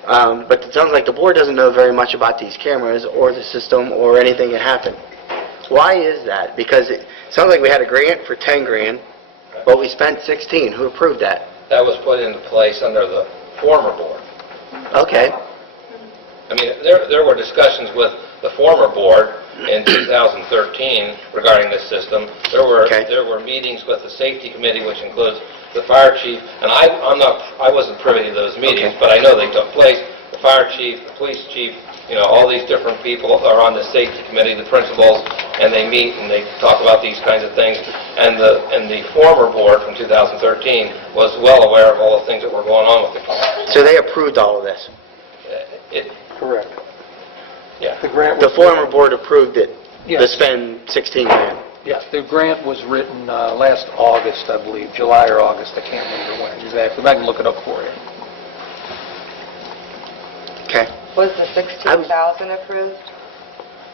But it sounds like the board doesn't know very much about these cameras or the system or anything that happened. Why is that? Because it sounds like we had a grant for 10 grand, but we spent 16. Who approved that? That was put into place under the former board. Okay. I mean, there were discussions with the former board in 2013 regarding this system. There were meetings with the safety committee, which includes the fire chief, and I wasn't privy to those meetings, but I know they took place. The fire chief, the police chief, all these different people are on the safety committee, the principals, and they meet and they talk about these kinds of things. And the former board from 2013 was well aware of all the things that were going on with the cameras. So they approved all of this? Correct. Yeah. The grant The was former board approved it, to Yes. spend 16 grand? Yes, the grant was written last August, I believe, July or August, I can't remember when exactly, but I can look it up for you. Okay. Was the 16,000 approved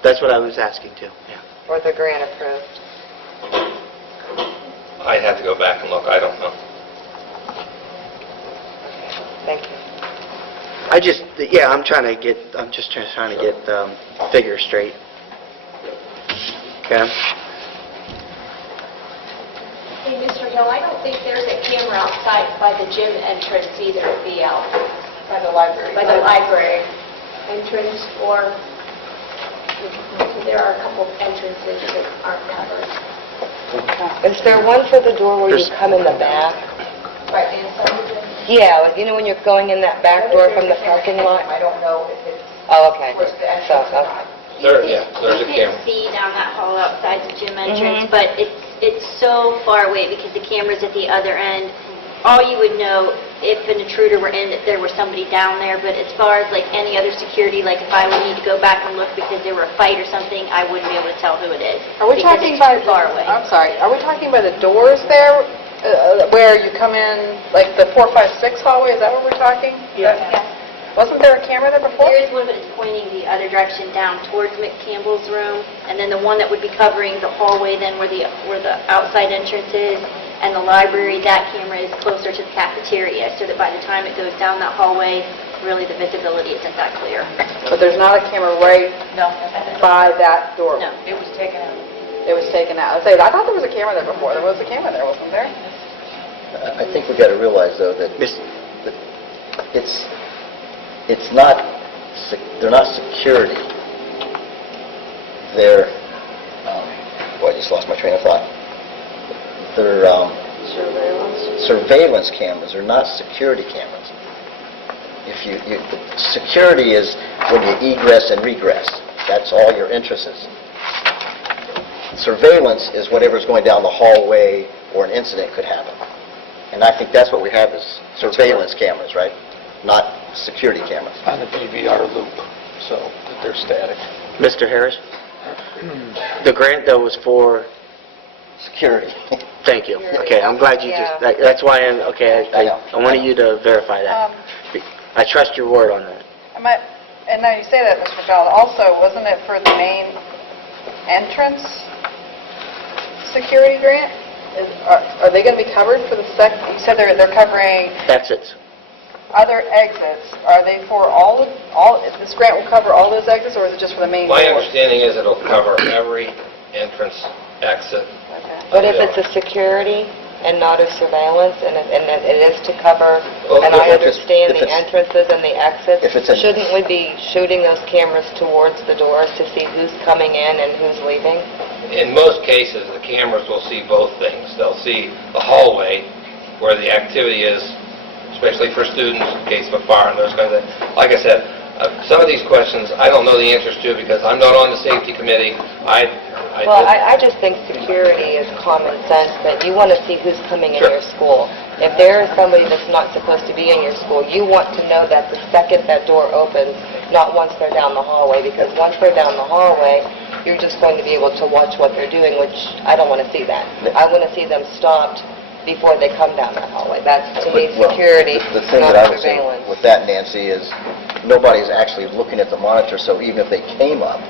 That's what I was asking too. Yeah. or the grant approved? I'd have to go back and look. I don't know. Thank you. I'm just trying to get figures straight. Okay. Hey, Mr. Hill, I don't think there's a camera outside by the gym entrance either, By the library. by the library entrance, or there are a couple of entrances that aren't covered. Is there one for the door where you come in the back? Right, and so Yeah, when you're going in that back door from the parking lot? I don't know if it's Oh, okay. towards the entrance So, or not. There's a You camera. can see down that hall outside the gym entrance, Mhm. but it's so far away because the camera's at the other end. All you would know if an intruder were in, if there was somebody down there, but as far as like any other security, like if I would need to go back and look because there were a fight or something, I wouldn't be able to tell who it is. Are we because talking it's by too far away. I'm sorry, are we talking by the doors there, where you come in, like the 4, 5, 6 hallway? Is that what we're talking? Yes. Wasn't there a camera there before? There is one, but it's pointing the other direction down towards McCampbell's room, and then the one that would be covering the hallway then where the outside entrance is, and the library, that camera is closer to the cafeteria, so that by the time it goes down that hallway, really the visibility isn't that clear. But there's not a camera right No, by that door? No. it was taken out. It was taken out. I thought there was a camera there before. There was a camera there, wasn't there? I think we've got to realize, though, that it's not, they're not security. They're, boy, I just lost my train of thought. They're surveillance cameras. They're not security cameras. Security is when you egress and regress. That's all your interest is. Surveillance is whatever's going down the hallway or an incident could happen. And I think that's what we have is surveillance cameras, right? Not security cameras. On the DVR loop, so that they're static. Mr. Harris? The grant, though, was for... Security. Thank you. Okay, I'm glad you just... That's why I wanted you to verify that. I trust your word on that. And now you say that, Mr. McDonald, also, wasn't it for the main entrance security grant? Are they going to be covered for the you said they're covering Exits. other exits. Are they for all, this grant will cover all those exits, or is it just for the main door? My understanding is it'll cover every entrance, exit. Okay. But if it's a security and not a surveillance, and it is to cover, Well, and I if understand the it's- entrances and the exits, if it's a- shouldn't we be shooting those cameras towards the doors to see who's coming in and who's leaving? In most cases, the cameras will see both things. They'll see the hallway where the activity is, especially for students in case of a fire and those kinds of things. Like I said, some of these questions I don't know the answers to because I'm not on the safety committee. Well, I just think security is common sense, that you want to see who's coming in Sure. your school. If there is somebody that's not supposed to be in your school, you want to know that the second that door opens, not once they're down the hallway, because once they're down the hallway, you're just going to be able to watch what they're doing, which I don't want to see that. I want to see them stopped before they come down that hallway. That's, to me, Well, security, the thing that not I would say surveillance. with that, Nancy, is nobody's actually looking at the monitor, so even if they came up,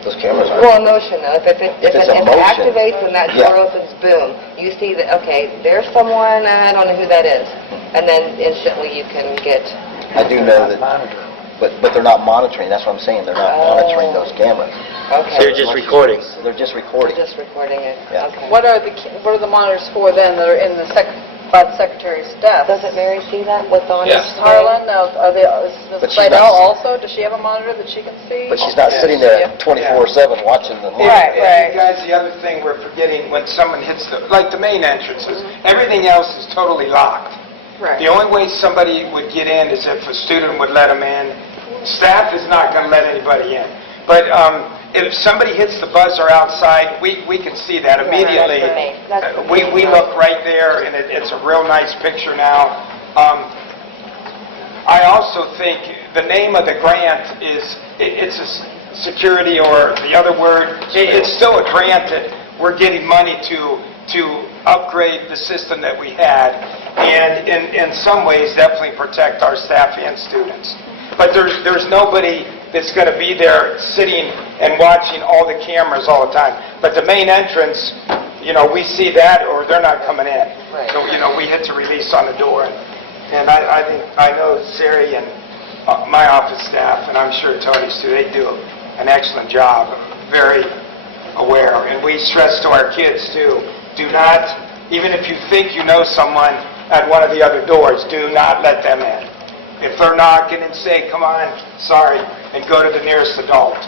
those cameras aren't. Well, motion though, if it it's a motion, activates and that yeah. door opens, boom, you see that, okay, there's someone, I don't know who that is, and then instantly you can get... I do know that, but they're not monitoring. That's what I'm saying. They're not monitoring those cameras. Okay. They're just recording. They're just recording. Just recording it, Yeah. okay. What are the monitors for then that are in the by the secretary's desk? Doesn't Mary see that, what's on it? Yes. Harlan, are they, is But Ms. she's Vidal not- also, does she have a monitor that she can see? But she's not sitting there 24/7 watching the movie. Right, And you guys, the other thing we're forgetting, when someone hits like the main entrances, everything else is totally locked. Right. The only way somebody would get in is if a student would let them in staff is not going to let anybody in. But if somebody hits the buzzer outside, we can see that immediately. We look right there, and it's a real nice picture now. I also think the name of the grant it's a security, or the other word, it's still a grant that we're getting money to upgrade the system that we had, and in some ways definitely protect our staff and students. But there's nobody that's going to be there sitting and watching all the cameras all the time. But the main entrance, we see that, or they're not coming in. Right. So, we hit the release on the door. And I know Sari and my office staff, and I'm sure Tony's too, they do an excellent job, very aware. And we stress to our kids too, do not, even if you think you know someone at one of the other doors, do not let them in. If they're knocking, and say, come on, sorry, and go to the nearest adult.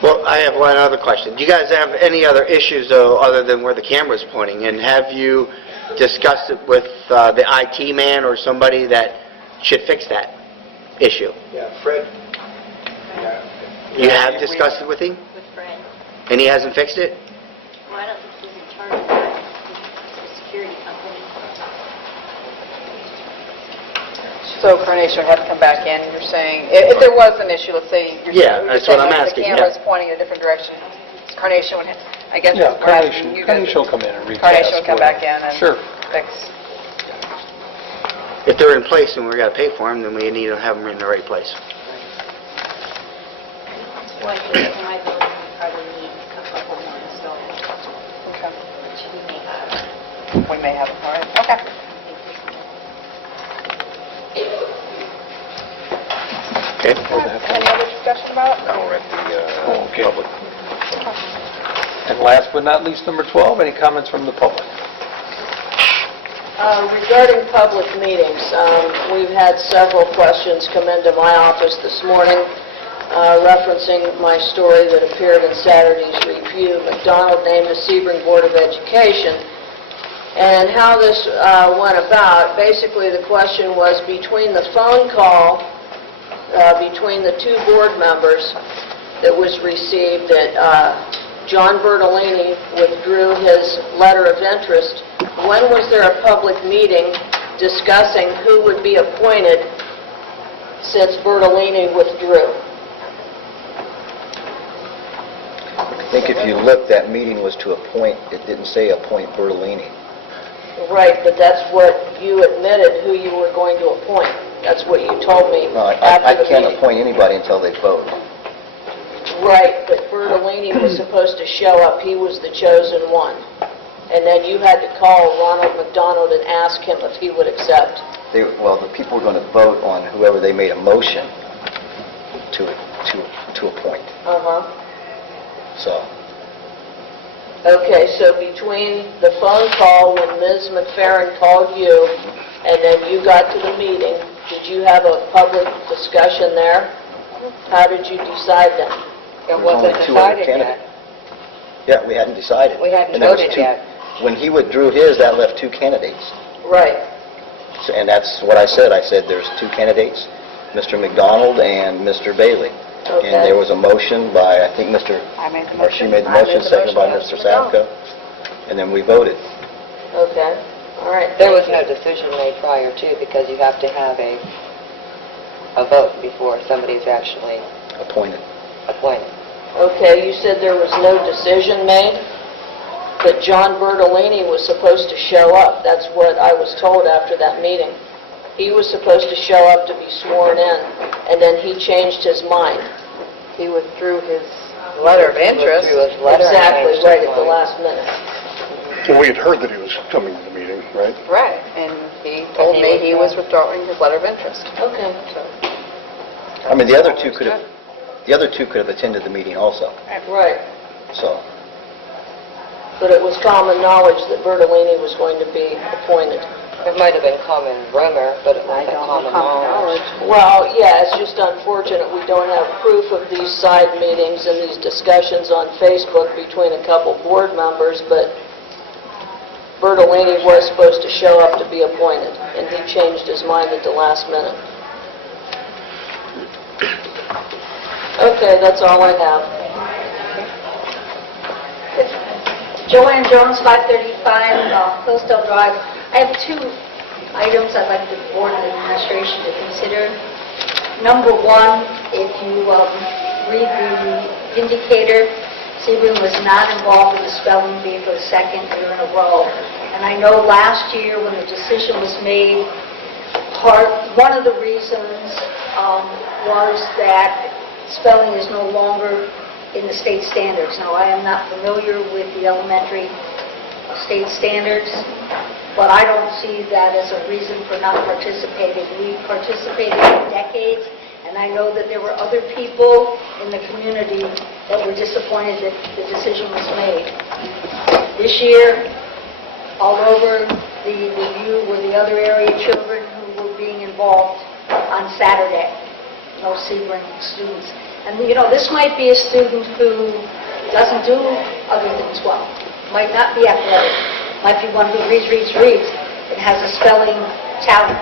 Well, I have one other question. Do you guys have any other issues, though, other than where the camera's pointing? And have you discussed it with the IT man or somebody that should fix that issue? Yeah, Fred. You have discussed it with him? With Fred. And he hasn't fixed it? Well, I don't think he's in charge of that. It's a security company. So Carnation would have to come back in, you're saying, if there was an issue, let's say, Yeah, that's what I'm asking, the yeah. camera's pointing in a different direction, Carnation would, I guess, Yeah, we're asking you guys- Carnation will come in and recast. Carnation would come back in and Sure. fix. If they're in place and we're going to pay for them, then we need to have them in the right place. Well, I think in my building, we probably need a couple more installed, Okay. which we may have. We may have it, all right, okay. Okay? Any other discussion about it? Now we're at the Okay. public. And last but not least, number 12, any comments from the public? Regarding public meetings, we've had several questions come into my office this morning referencing my story that appeared in Saturday's Review, McDonald named the Sebring Board of Education. And how this went about, basically the question was between the phone call between the two board members that was received that John Bertolini withdrew his letter of interest. When was there a public meeting discussing who would be appointed since Bertolini withdrew? I think if you look, that meeting was to appoint, it didn't say appoint Bertolini. Right, but that's what you admitted who you were going to appoint. That's what you told me No, I after the can't meeting. appoint anybody until they vote. Right, but Bertolini was supposed to show up. He was the chosen one. And then you had to call Ronald McDonald and ask him if he would accept. Well, the people were going to vote on whoever they made a motion to appoint. Uh-huh. So, Okay, so between the phone call when Ms. McFerrin called you and then you got to the meeting, did you have a public discussion there? How did you decide then? It There's wasn't only two other decided candidates. yet. yeah, we hadn't decided. We hadn't And there was voted two- yet. When he withdrew his, that left two candidates. Right. So, and that's what I said. I said there's two candidates, Mr. McDonald and Mr. Bailey. Okay. And there was a motion by, I think I made the or she motion. made the I made motion, the seconded by motion, Mr. Mr. McDonald. Savka, and then we voted. Okay. All right. There was thank no you. decision made prior to, because you have to have a vote before somebody's actually Appointed. appointed. Okay, you said there was no decision made, but John Bertolini was supposed to show up. That's what I was told after that meeting. He was supposed to show up to be sworn in, and then he changed his mind. He withdrew his letter of interest. Withdrew his letter and Exactly, changed right his at the mind. last minute. And we had heard that he was coming to the meeting, right? Right, and he told me he was withdrawing his letter of interest. Okay. I mean, the other two could have attended the meeting also. Right. So, But it was common knowledge that Bertolini was going to be appointed. It might have been common rumor, but it wasn't common knowledge. Well, yeah, it's just unfortunate we don't have proof of these side meetings and these discussions on Facebook between a couple board members, but Bertolini was supposed to show up to be appointed, and he changed his mind at the last minute. Okay, that's all I have. Joanne Jones, 535 Hillsdale Drive. I have two items I'd like the board and administration to consider. Number one, if you read the indicator, Sebring was not involved in the spelling bee for the second year in a row. And I know last year when the decision was made, one of the reasons was that spelling is no longer in the state standards. Now, I am not familiar with the elementary state standards, but I don't see that as a reason for not participating. We participated for decades, and I know that there were other people in the community that were disappointed that the decision was made. This year, all over the view were the other area children who were being involved on Saturday, no Sebring students. And this might be a student who doesn't do other things well, might not be athletic, might be one who reads, and has a spelling talent.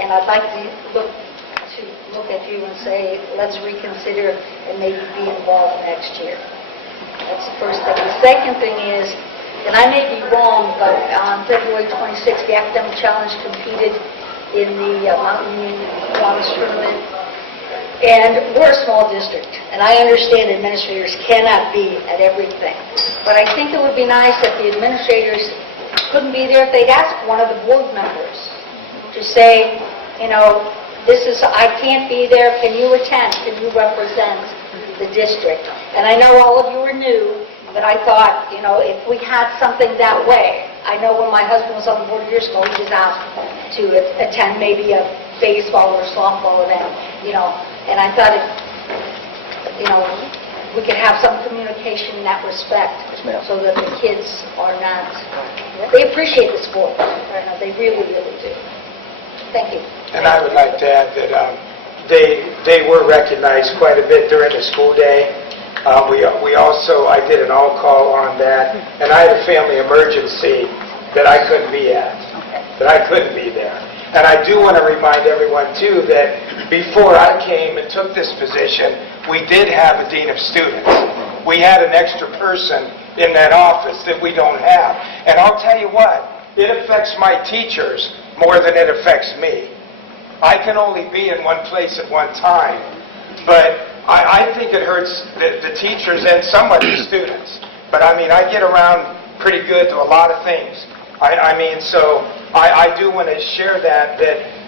And I'd like to look at you and say, let's reconsider and maybe be involved next year. That's the first thing. The second thing is, and I may be wrong, but on February 26th, the Academic Challenge competed in the Mountain Union Kiwanis Tournament. And we're a small district, and I understand administrators cannot be at everything. But I think it would be nice if the administrators couldn't be there, if they'd ask one of the board members to say, I can't be there, can you attend, can you represent the district? And I know all of you are new, but I thought, if we had something that way, I know when my husband was on the board years ago, he was asked to attend maybe a baseball or softball event, and I thought, we could have some communication in that respect so that the kids are not, they appreciate the sport. They really, really do. Thank you. And I would like to add that they were recognized quite a bit during the school day. I did an all-call on that, and I had a family emergency that I couldn't be at, that I couldn't be there. And I do want to remind everyone, too, that before I came and took this position, we did have a dean of students. We had an extra person in that office that we don't have. And I'll tell you what, it affects my teachers more than it affects me. I can only be in one place at one time, but I think it hurts the teachers and somewhat the students. But I get around pretty good to a lot of things. So I do want to share that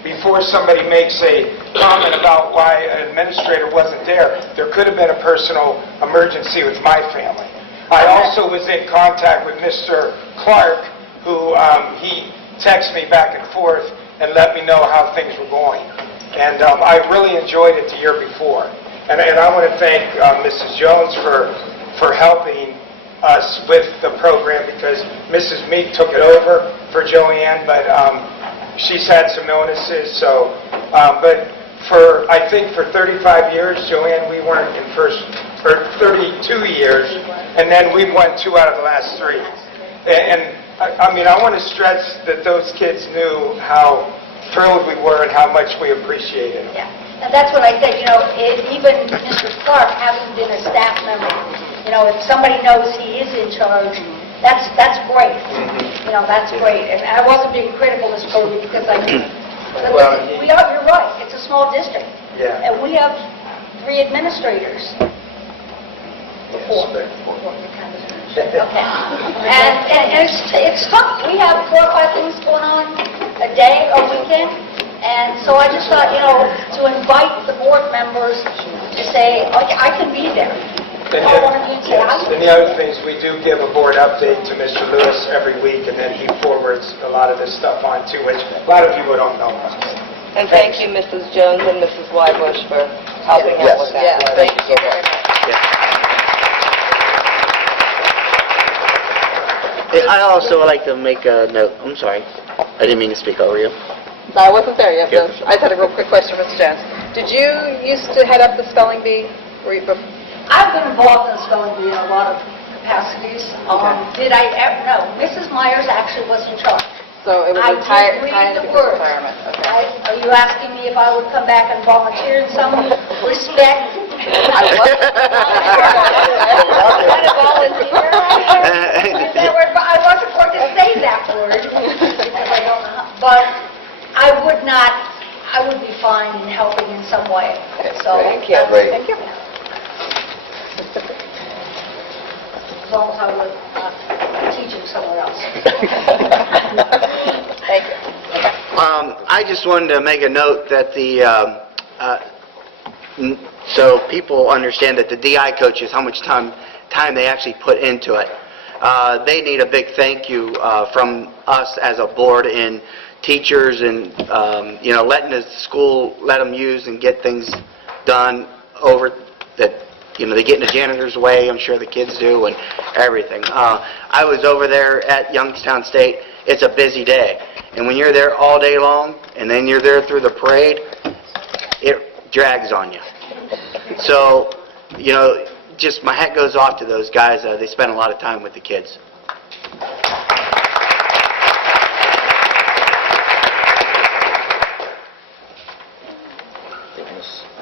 before somebody makes a comment about why an administrator wasn't there could have been a personal emergency with my family. I also was in contact with Mr. Clark, who he texted me back and forth and let me know how things were going. And I really enjoyed it the year before. And I want to thank Mrs. Jones for helping us with the program, because Mrs. Meek took it over for Joanne, but she's had some illnesses. So, but I think for 35 years, Joanne, we weren't in first, or 32 years, and then we won 2 out of the last 3. And I want to stress that those kids knew how thrilled we were and how much we appreciated them. Yeah, and that's what I said, even Mr. Clark, having been a staff member, if somebody knows he is in charge, that's great. That's great. And I wasn't being critical this Cody because I knew. You're right, it's a small district. Yeah. And we have 3 administrators. Four. Okay. And it's tough. We have 4 or 5 things going on a day or weekend. And so I just thought, to invite the board members to say, okay, I can be there. And the other things, we do give a board update to Mr. Lewis every week, and then he forwards a lot of this stuff on to which a lot of people don't know about. And thank you, Mrs. Jones and Mrs. Wybush, for helping out with that. Yes, Thank you very much. I also would like to make a note. I'm sorry. I didn't mean to speak over you. No, I wasn't there yet. I just had a real quick question for Ms. Jones. Did you used to head up the spelling bee? I've been involved in the spelling bee in a lot of capacities. Did I ever? No. Mrs. Myers actually was in charge. So it was I retired did read the words. retirement. Okay. Are you asking me if I would come back and volunteer in some respect? I wasn't going to say that word, because I don't know, but I would be fine in helping in some way. So Thank you. that's- Thank you. As long as I was teaching somewhere else. Thank you. I just wanted to make a note that so people understand that the DI coaches, how much time they actually put into it. They need a big thank you from us as a board and teachers and, letting the school, let them use and get things done over that, they get in the janitor's way, I'm sure the kids do, and everything. I was over there at Youngstown State. It's a busy day. And when you're there all day long, and then you're there through the parade, it drags on you. So, just my hat goes off to those guys. They spend a lot of time with the kids.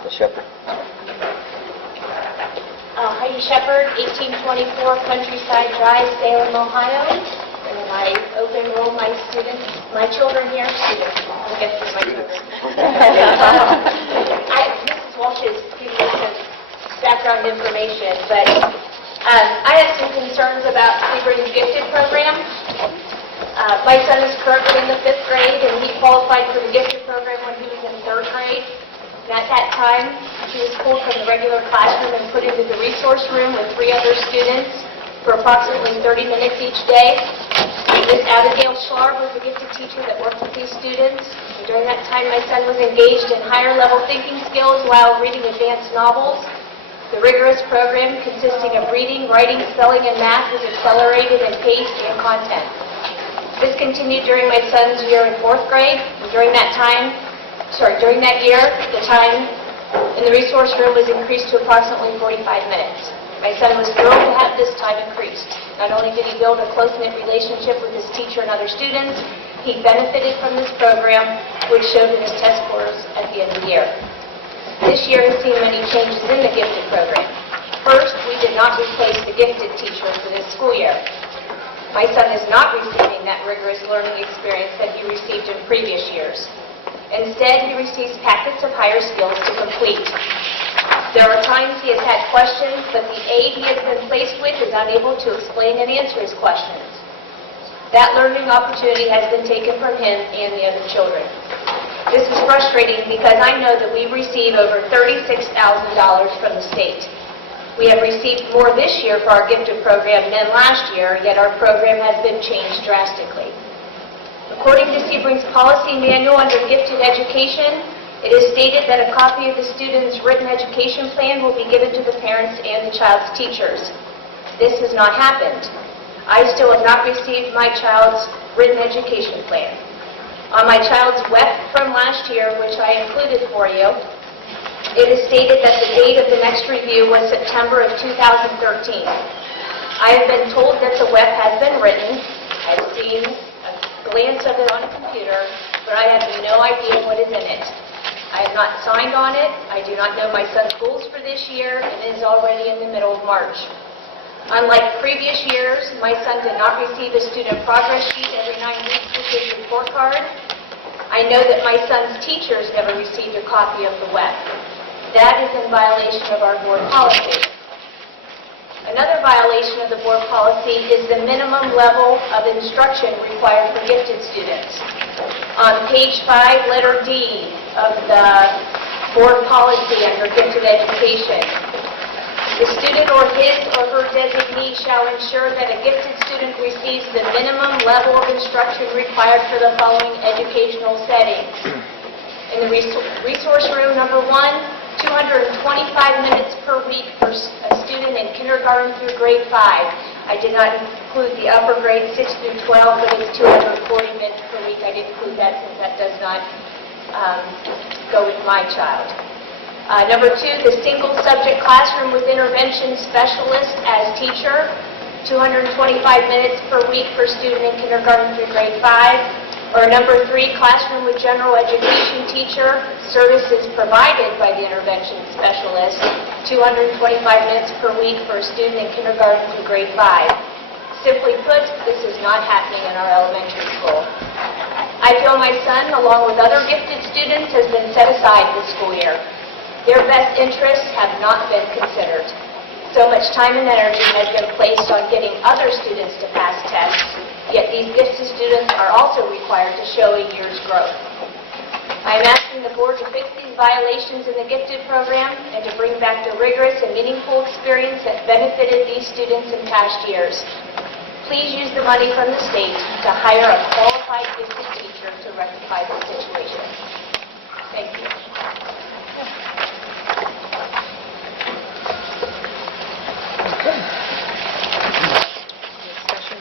Ms. Shepherd. Heidi Shepherd, 1824 Countryside Drive, Salem, Ohio. And I open-enroll my children here, students. I guess they're my children. Mrs. Walsh is giving us some background information, but I have some concerns about Sebring's Gifted program. My son is currently in the 5th grade, and he qualified for the Gifted program when he was in 3rd grade. And at that time, he was pulled from the regular classroom and put into the resource room with 3 other students for approximately 30 minutes each day. Ms. Abigail Schlar was a gifted teacher that worked with these students. And during that time, my son was engaged in higher-level thinking skills while reading advanced novels. The rigorous program, consisting of reading, writing, spelling, and math, was accelerated in pace and content. This continued during my son's year in 4th grade. And during that year, the time in the resource room was increased to approximately 45 minutes. My son was thrilled to have this time increased. Not only did he build a close-knit relationship with his teacher and other students, he benefited from this program, which showed in his test scores at the end of the year. This year has seen many changes in the gifted program. First, we did not replace the gifted teacher for this school year. My son is not receiving that rigorous learning experience that he received in previous years. Instead, he receives packets of higher skills to complete. There are times he has had questions, but the aide he has been placed with is unable to explain and answer his questions. That learning opportunity has been taken from him and the other children. This is frustrating because I know that we receive over $36,000 from the state. We have received more this year for our gifted program than last year, yet our program has been changed drastically. According to Sebring's policy manual under gifted education, it is stated that a copy of the student's written education plan will be given to the parents and the child's teachers. This has not happened. I still have not received my child's written education plan. On my child's WEP from last year, which I included for you, it is stated that the date of the next review was September of 2013. I have been told that the WEP has been written. I've seen a glance of it on a computer, but I have no idea what is in it. I have not signed on it. I do not know my son's goals for this year, and it is already in the middle of March. Unlike previous years, my son did not receive a student progress sheet every 9 weeks with his report card. I know that my son's teachers never received a copy of the WEP. That is in violation of our board policy. Another violation of the board policy is the minimum level of instruction required for gifted students. On page 5, letter D of the board policy under gifted education, the student or his or her designee shall ensure that a gifted student receives the minimum level of instruction required for the following educational settings. In the resource room, number 1, 225 minutes per week for a student in kindergarten through grade 5. I did not include the upper grade 6 through 12, but it's 240 minutes per week. I didn't include that since that does not go with my child. Number 2, the single subject classroom with intervention specialist as teacher, 225 minutes per week for student in kindergarten through grade 5. Or number 3, classroom with general education teacher, services provided by the intervention specialist, 225 minutes per week for a student in kindergarten through grade 5. Simply put, this is not happening in our elementary school. I feel my son, along with other gifted students, has been set aside this school year. Their best interests have not been considered. So much time and energy has been placed on getting other students to pass tests, yet these gifted students are also required to show a year's growth. I am asking the board to fix these violations in the gifted program and to bring back the rigorous and meaningful experience that benefited these students in past years. Please use the money from the state to hire a qualified gifted teacher to rectify the situation. Thank you.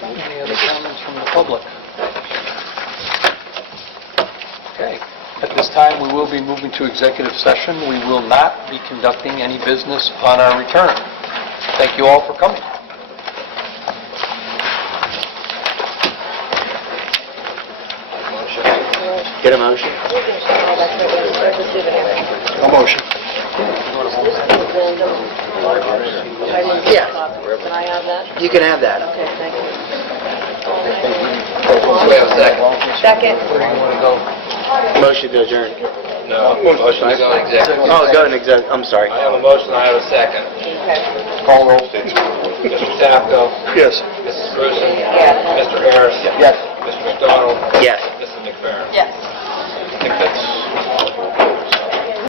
Any other comments from the public? Okay. At this time, we will be moving to executive session. We will not be conducting any business upon our return. Thank you all for coming. Get a motion? A motion. Yeah. Can I have that? You can have that. Okay, thank you. We have a second. Second. Where do you want to go? Motion to adjourn. No, motion to go in executive. Oh, go in exec, I'm sorry. I have a motion, I have a second. Call roll. Mr. Tapco? Yes. Mrs. Grusin? Yes. Mr. Harris? Yes. Mr. McDonald? Yes. Mrs. McFerrin? Yes. I think that's